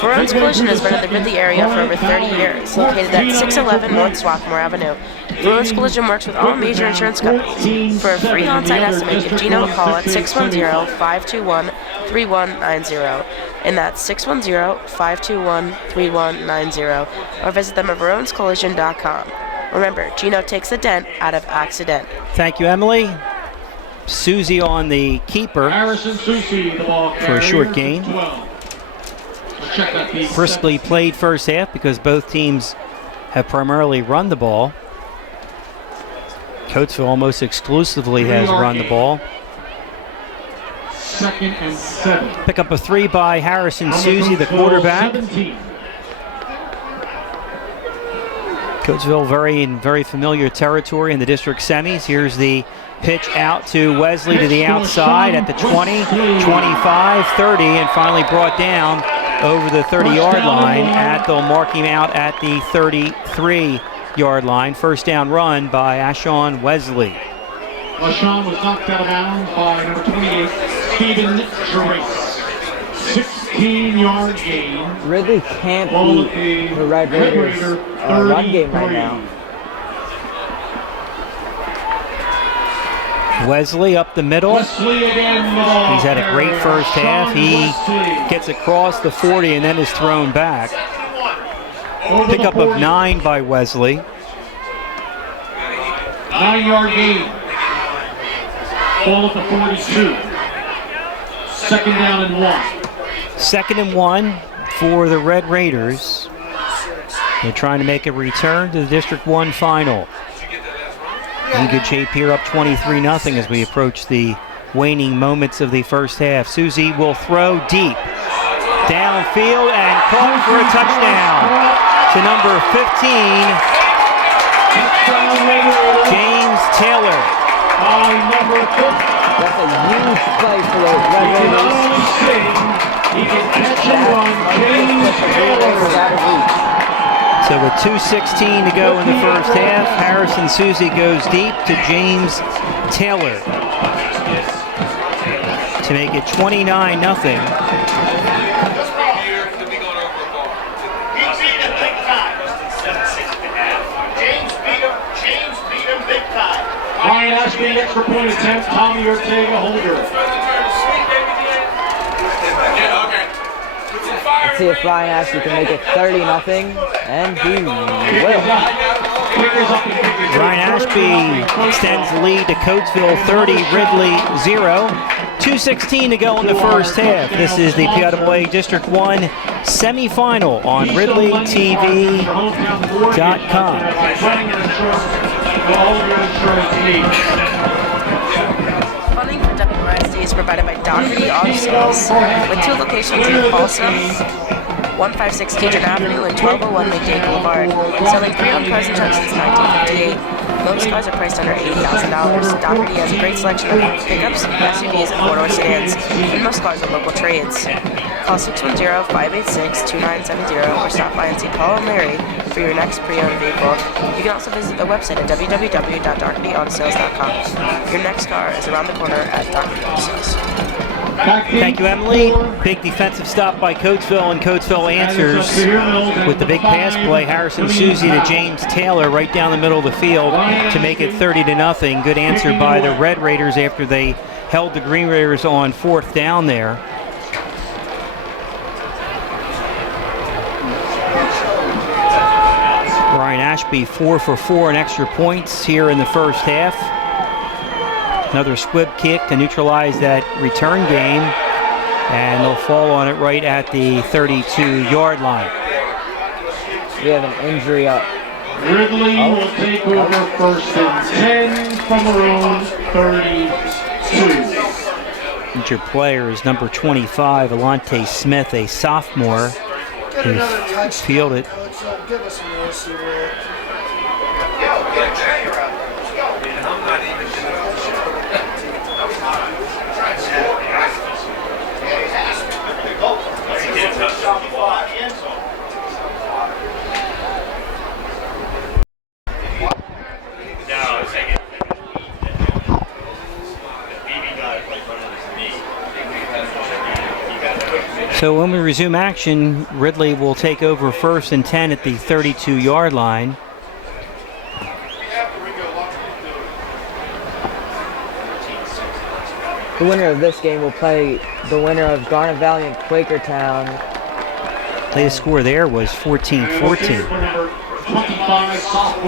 Verone's Collision has been in the Ridley area for over 30 years, located at 611 North Swarthmore Avenue. Verone's Collision works with all major insurance companies. For a free on-site estimate, give Gino a call at 610-521-3190, and that's 610-521-3190, or visit them at veronescollision.com. Remember, Gino takes the dent out of accident. Thank you, Emily. Susie on the keeper Harrison Susie, the ball for a short carrier, gain. 12. We'll check that beat. Briskly played first half because both teams have primarily run the ball. Coatsville almost exclusively has run the ball. 2nd and 7. Pick up a 3 by Harrison Susie, the quarterback. 17. Coatsville very familiar territory in the district semis. Here's the pitch out to Wesley to the outside at the 20, 25, 30, and finally brought down over the 30-yard line. They'll mark him out at the 33-yard line. First down run by Ashon Wesley. LaShawn was knocked out of bounds by number 28, Stephen Trace. 16-yard gain. Ridley can't beat the Red Raiders run game right now. Wesley up the middle. Wesley again, He's had a great first half. He gets across the 40 and then is thrown back. Pickup of 9 by Wesley. 9-yard gain. Ball at the 42. 2nd down and 1. 2nd and 1 for the Red Raiders. They're trying to make a return to the District 1 final. In good shape here, up 23-0 as we approach the waning moments of the first half. Susie will throw deep. Downfield and caught for a touchdown to number 15, James Taylor. That's a huge play for the Red Raiders. He can catch and run. James Taylor. So with 2:16 to go in the first half, Harrison Susie goes deep to James Taylor to make it 29-0. Ryan Ashby, extra point attempt. Tommy Ortega, holder. Let's see if Ryan Ashby can make it 30-0, and he will. Ryan Ashby extends the lead to Coatsville 30, Ridley 0. 2:16 to go in the first half. This is the PIAA District 1 semifinal on RidleyTV.com. Funding for WRSD is provided by Doherty Auto Sales, with 2 locations in Folsom, 156 Teton Avenue and 1201 McDade Boulevard, selling pre-owned cars and trucks since 1958. Most cars are priced under $80,000. Doherty has a great selection of pickups, SUVs, and 4-door sedans, and most cars are local trades. Call 610-586-2970 or stop by and see Paul and Larry for your next pre-owned vehicle. You can also visit their website at www.dohertyautosales.com. Your next car is around the corner at Doherty Auto Sales. Thank you, Emily. Big defensive stop by Coatsville, and Coatsville answers with the big pass play. Harrison Susie to James Taylor right down the middle of the field to make it 30-0. Good answer by the Red Raiders after they held the Green Raiders on 4th down there. Ryan Ashby 4 for 4 in extra points here in the first half. Another squib kick to neutralize that return game, and they'll fall on it right at the 32-yard line. We have an injury up. Ridley will take over 1st and 10 from their own 32. Injured player is number 25, Alante Smith, a sophomore, who fielded. Give us some rest here. So when we resume action, Ridley will take over 1st and 10 at the 32-yard line. The winner of this game will play the winner of Garnet Valley and Quakertown. Latest score there was 14-14.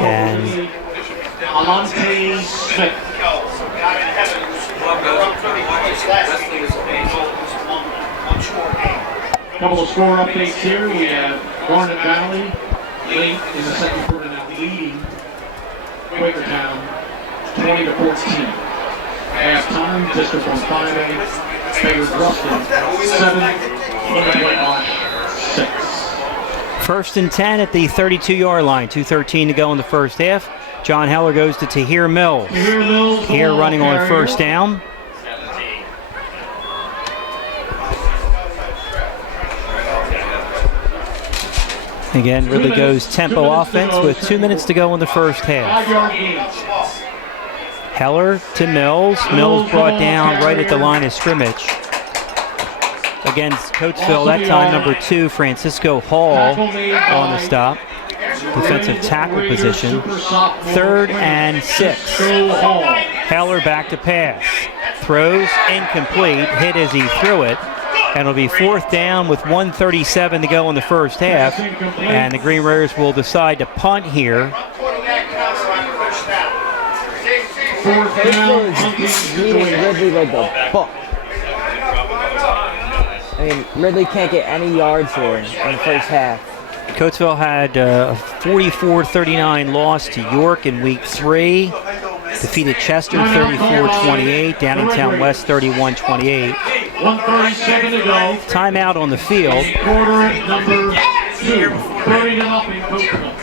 And Alante Smith. Couple of score updates here. We have Garnet Valley late in the second quarter now leading Quakertown 20-14. Halftime, District 1 5A favored Ruston 7, Whitewash 6. 1st and 10 at the 32-yard line. 2:13 to go in the first half. John Heller goes to Tahir Mills. Here running on first down. Again, Ridley goes tempo offense with 2 minutes to go in the first half. Heller to Mills. Mills brought down right at the line of scrimmage. Against Coatsville, that time number 2, Francisco Hall on the stop. Defensive tackle position. 3rd and 6. Heller back to pass. Throws incomplete, hit as he threw it. And it'll be 4th down with 1:37 to go in the first half. And the Green Raiders will decide to punt here. Ridley like a buck. I mean, Ridley can't get any yards here in the first half. Coatsville had a 44-39 loss to York in week 3. Defeated Chester 34-28, Downingtown West 31-28. 1:37 to go. Timeout on the field. Quarter number 2. 30-0 Coatsville.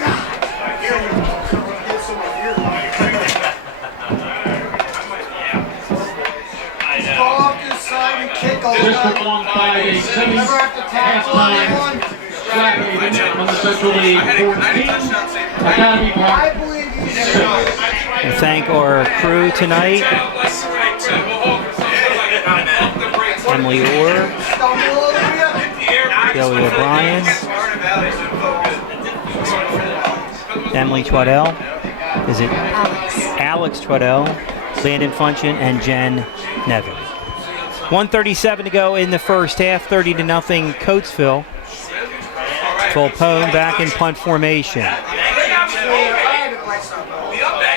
District 1 5A semis. Halftime. Flat on the Central League 14. Academy Park 6. We thank our crew tonight. Emily Orr, Joey O'Brien, Emily Twaddell, is it Alex Twaddell, Landon Function, and Jen Nevin. 1:37 to go in the first half, 30-0 Coatsville. Volpone back in punt formation.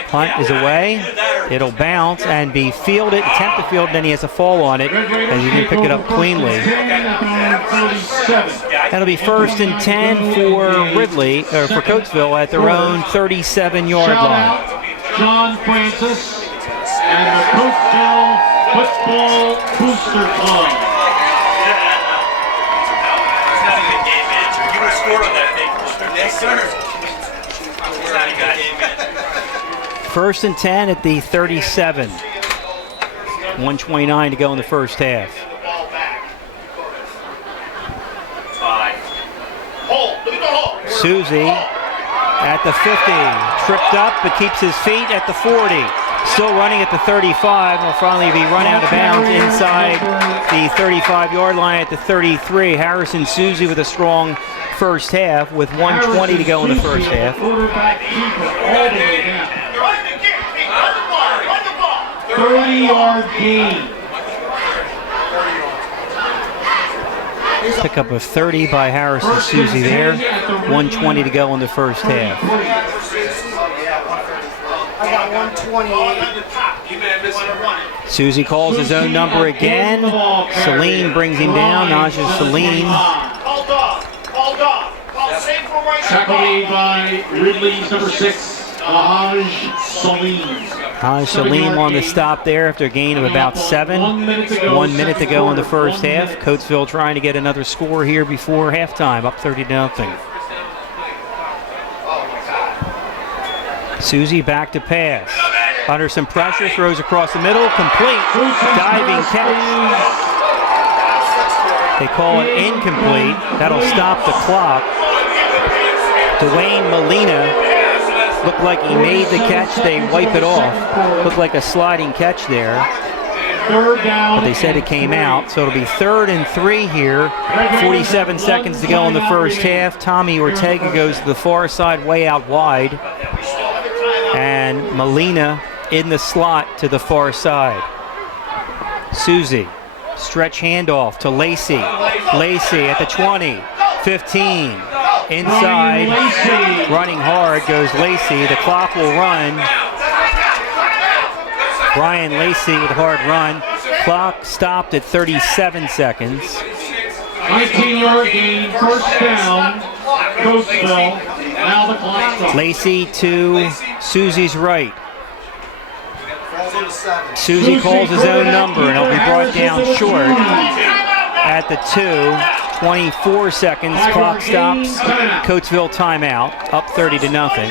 Punt is away. It'll bounce and be fielded, attempt to field, and then he has a fall on it as he didn't pick it up cleanly. That'll be 1st and 10 for Ridley, or for Coatsville at their own 37-yard line. John Francis and the Coatsville Football Booster Club. You were scored on that thing. Yes, sir. 1st and 10 at the 37. 1:29 to go in the first half. Susie at the 50. Tripped up but keeps his feet at the 40. Still running at the 35. Will finally be run out of bounds inside the 35-yard line at the 33. Harrison Susie with a strong first half with 1:20 to go in the first half. 30-yard gain. Pick up a 30 by Harrison Susie there. 1:20 to go in the first half. I got 128. Susie calls his own number again. Celine brings him down. Naja Celine. Tackle made by Ridley's number 6, Haj Salim. Haj Salim on the stop there after a gain of about 7. 1 minute to go in the first half. Coatsville trying to get another score here before halftime, up 30-0. Susie back to pass. Under some pressure, throws across the middle, complete, diving catch. They call it incomplete. That'll stop the clock. Dwayne Molina looked like he made the catch. They wipe it off. Looked like a sliding catch there. But they said it came out, so it'll be 3rd and 3 here. 47 seconds to go in the first half. Tommy Ortega goes to the far side, way out wide. And Molina in the slot to the far side. Susie, stretch handoff to Lacey. Lacey at the 20, 15, inside, running hard goes Lacey. The clock will run. Brian Lacey with a hard run. Clock stopped at 37 seconds. 19-yard gain, first down, Coatsville. Now the clock stops. Lacey to Susie's right. Susie calls his own number, and he'll be brought down short at the 2. 24 seconds, clock stops. Coatsville timeout, up 30-0.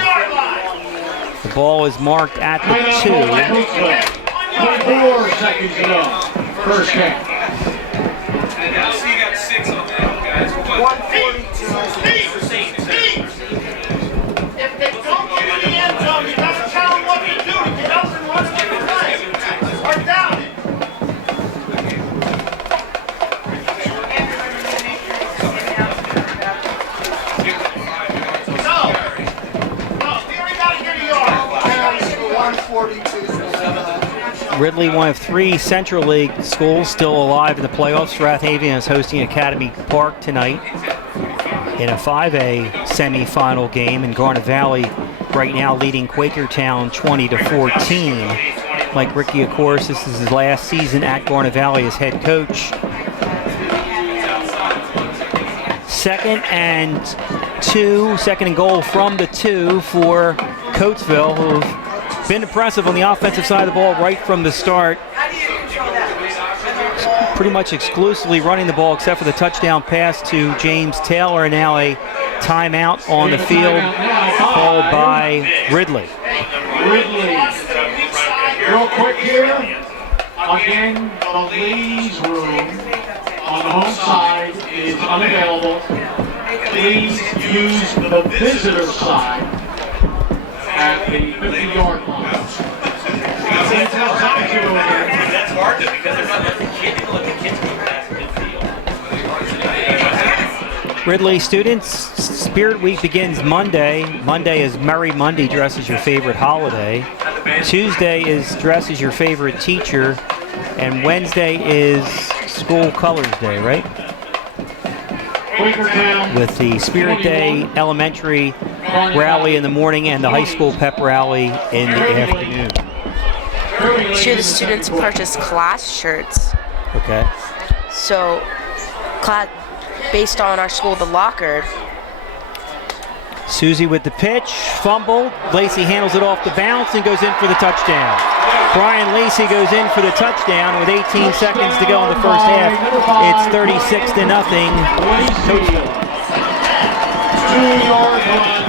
The ball is marked at the 2. 24 seconds to go. First half. So you got 6 on that, guys. 142. If they don't get in the end zone, you gotta tell them what to do to get up and run with the play. Or down it. Ridley, one of 3 Central League schools still alive in the playoffs. Strathavian is hosting Academy Park tonight in a 5A semifinal game, and Garnet Valley right now leading Quakertown 20-14. Like Ricky, of course, this is his last season at Garnet Valley as head coach. 2nd and 2, 2nd and goal from the 2 for Coatsville, who've been impressive on the offensive side of the ball right from the start. Pretty much exclusively running the ball except for the touchdown pass to James Taylor, and now a timeout on the field called by Ridley. Ridley. Real quick here. Again, the ladies' room on the home side is unavailable. Please use the visitor side at the 50-yard line. That's hard though, because they're not letting the kids go past midfield. Ridley students, Spirit Week begins Monday. Monday is Merry Monday, dress as your favorite holiday. Tuesday is dress as your favorite teacher. And Wednesday is School Colors Day, right? With the Spirit Day Elementary rally in the morning and the high school pep rally in the afternoon. Should the students purchase class shirts? Okay. So, based on our school, the Locker. Susie with the pitch, fumble. Lacey handles it off the bounce and goes in for the touchdown. Brian Lacey goes in for the touchdown with 18 seconds to go in the first half. It's 36-0. 2-yard run,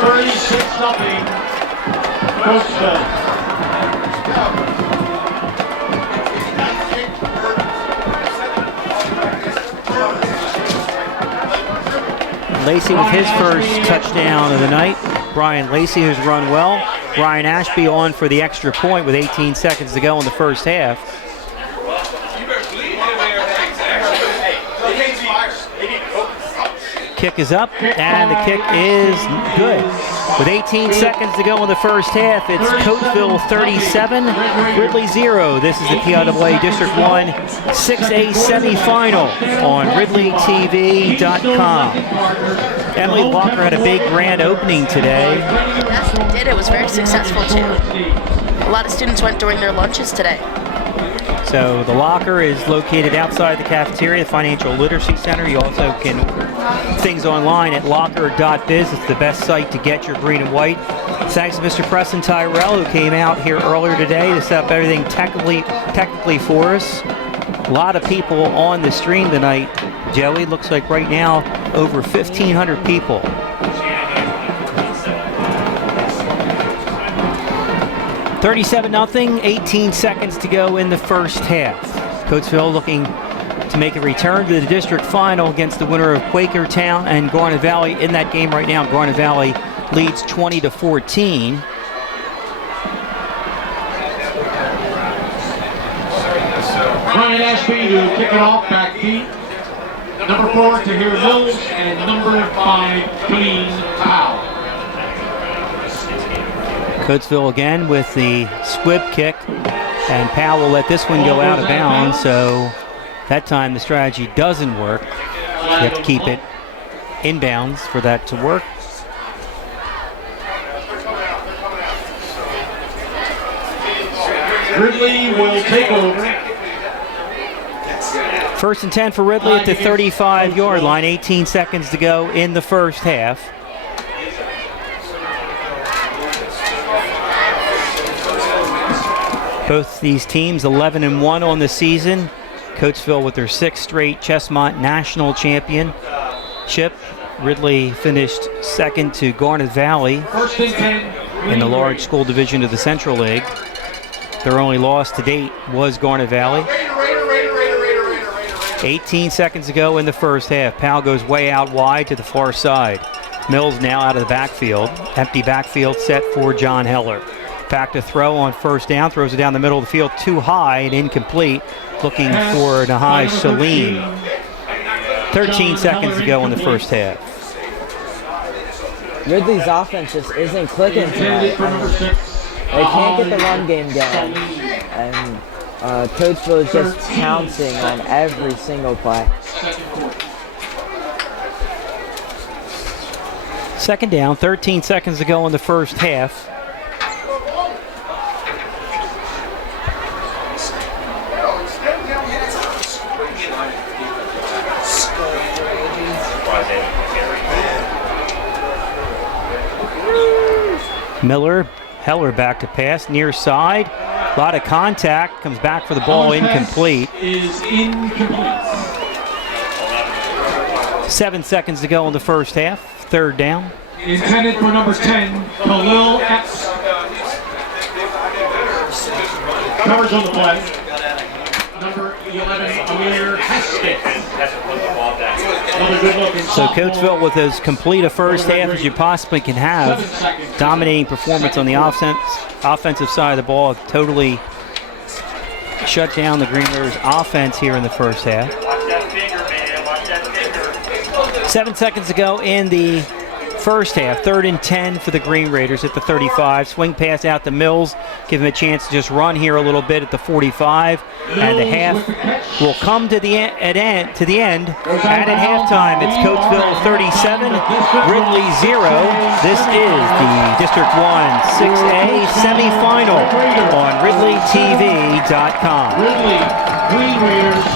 36-0. Coatsville. Lacey with his first touchdown of the night. Brian Lacey, who's run well. Ryan Ashby on for the extra point with 18 seconds to go in the first half. Kick is up, and the kick is good. With 18 seconds to go in the first half, it's Coatsville 37, Ridley 0. This is the PIAA District 1 6A semifinal on RidleyTV.com. Emily Walker had a big grand opening today. Yes, we did. It was very successful, too. A lot of students went during their lunches today. So the locker is located outside the cafeteria, the Financial Literacy Center. You also can things online at locker.biz. It's the best site to get your green and white. Thanks to Mr. Preston Tyrell, who came out here earlier today to set up everything technically for us. A lot of people on the stream tonight. Joey, looks like right now over 1,500 people. $37-0, 18 seconds to go in the first half. Coatsville looking to make a return to the district final against the winner of Quakertown and Garnet Valley. In that game right now, Garnet Valley leads 20-14. Ryan Ashby to kick it off, back deep. Number 4, Tahir Mills, and number 5, Clean Powell. Coatsville again with the squib kick, and Powell will let this one go out of bounds, so that time the strategy doesn't work. You have to keep it inbounds for that to work. Ridley will take over. 1st and 10 for Ridley at the 35-yard line. 18 seconds to go in the first half. Both these teams 11-1 on the season. Coatsville with their 6th straight Chestmont National Championship. Ridley finished 2nd to Garnet Valley 1st and 10. in the large school division of the Central League. Their only loss to date was Garnet Valley. 18 seconds to go in the first half. Powell goes way out wide to the far side. Mills now out of the backfield. Empty backfield set for John Heller. Back to throw on 1st down. Throws it down the middle of the field too high and incomplete. Looking for Nahai Salim. 13 seconds to go in the first half. Ridley's offense just isn't clicking tonight. They can't get the run game going. And Coatsville is just pouncing on every single play. 2nd down, 13 seconds to go in the first half. Heller back to pass, near side. A lot of contact, comes back for the ball, incomplete. Is incomplete. 7 seconds to go in the first half, 3rd down. Intended for number 10, Khalil Epps. Coverage on the play. Number 11, Amir Heskett. Another good looking So Coatsville with as complete a first half as you possibly can have. Dominating performance on the offensive side of the ball. Totally shut down the Green River's offense here in the first half. 7 seconds to go in the first half. 3rd and 10 for the Green Raiders at the 35. Swing pass out to Mills. Give him a chance to just run here a little bit at the 45. And the half will come to the end. And at halftime, it's Coatsville 37, Ridley 0. This is the District 1 6A semifinal on RidleyTV.com. Ridley, Green Raiders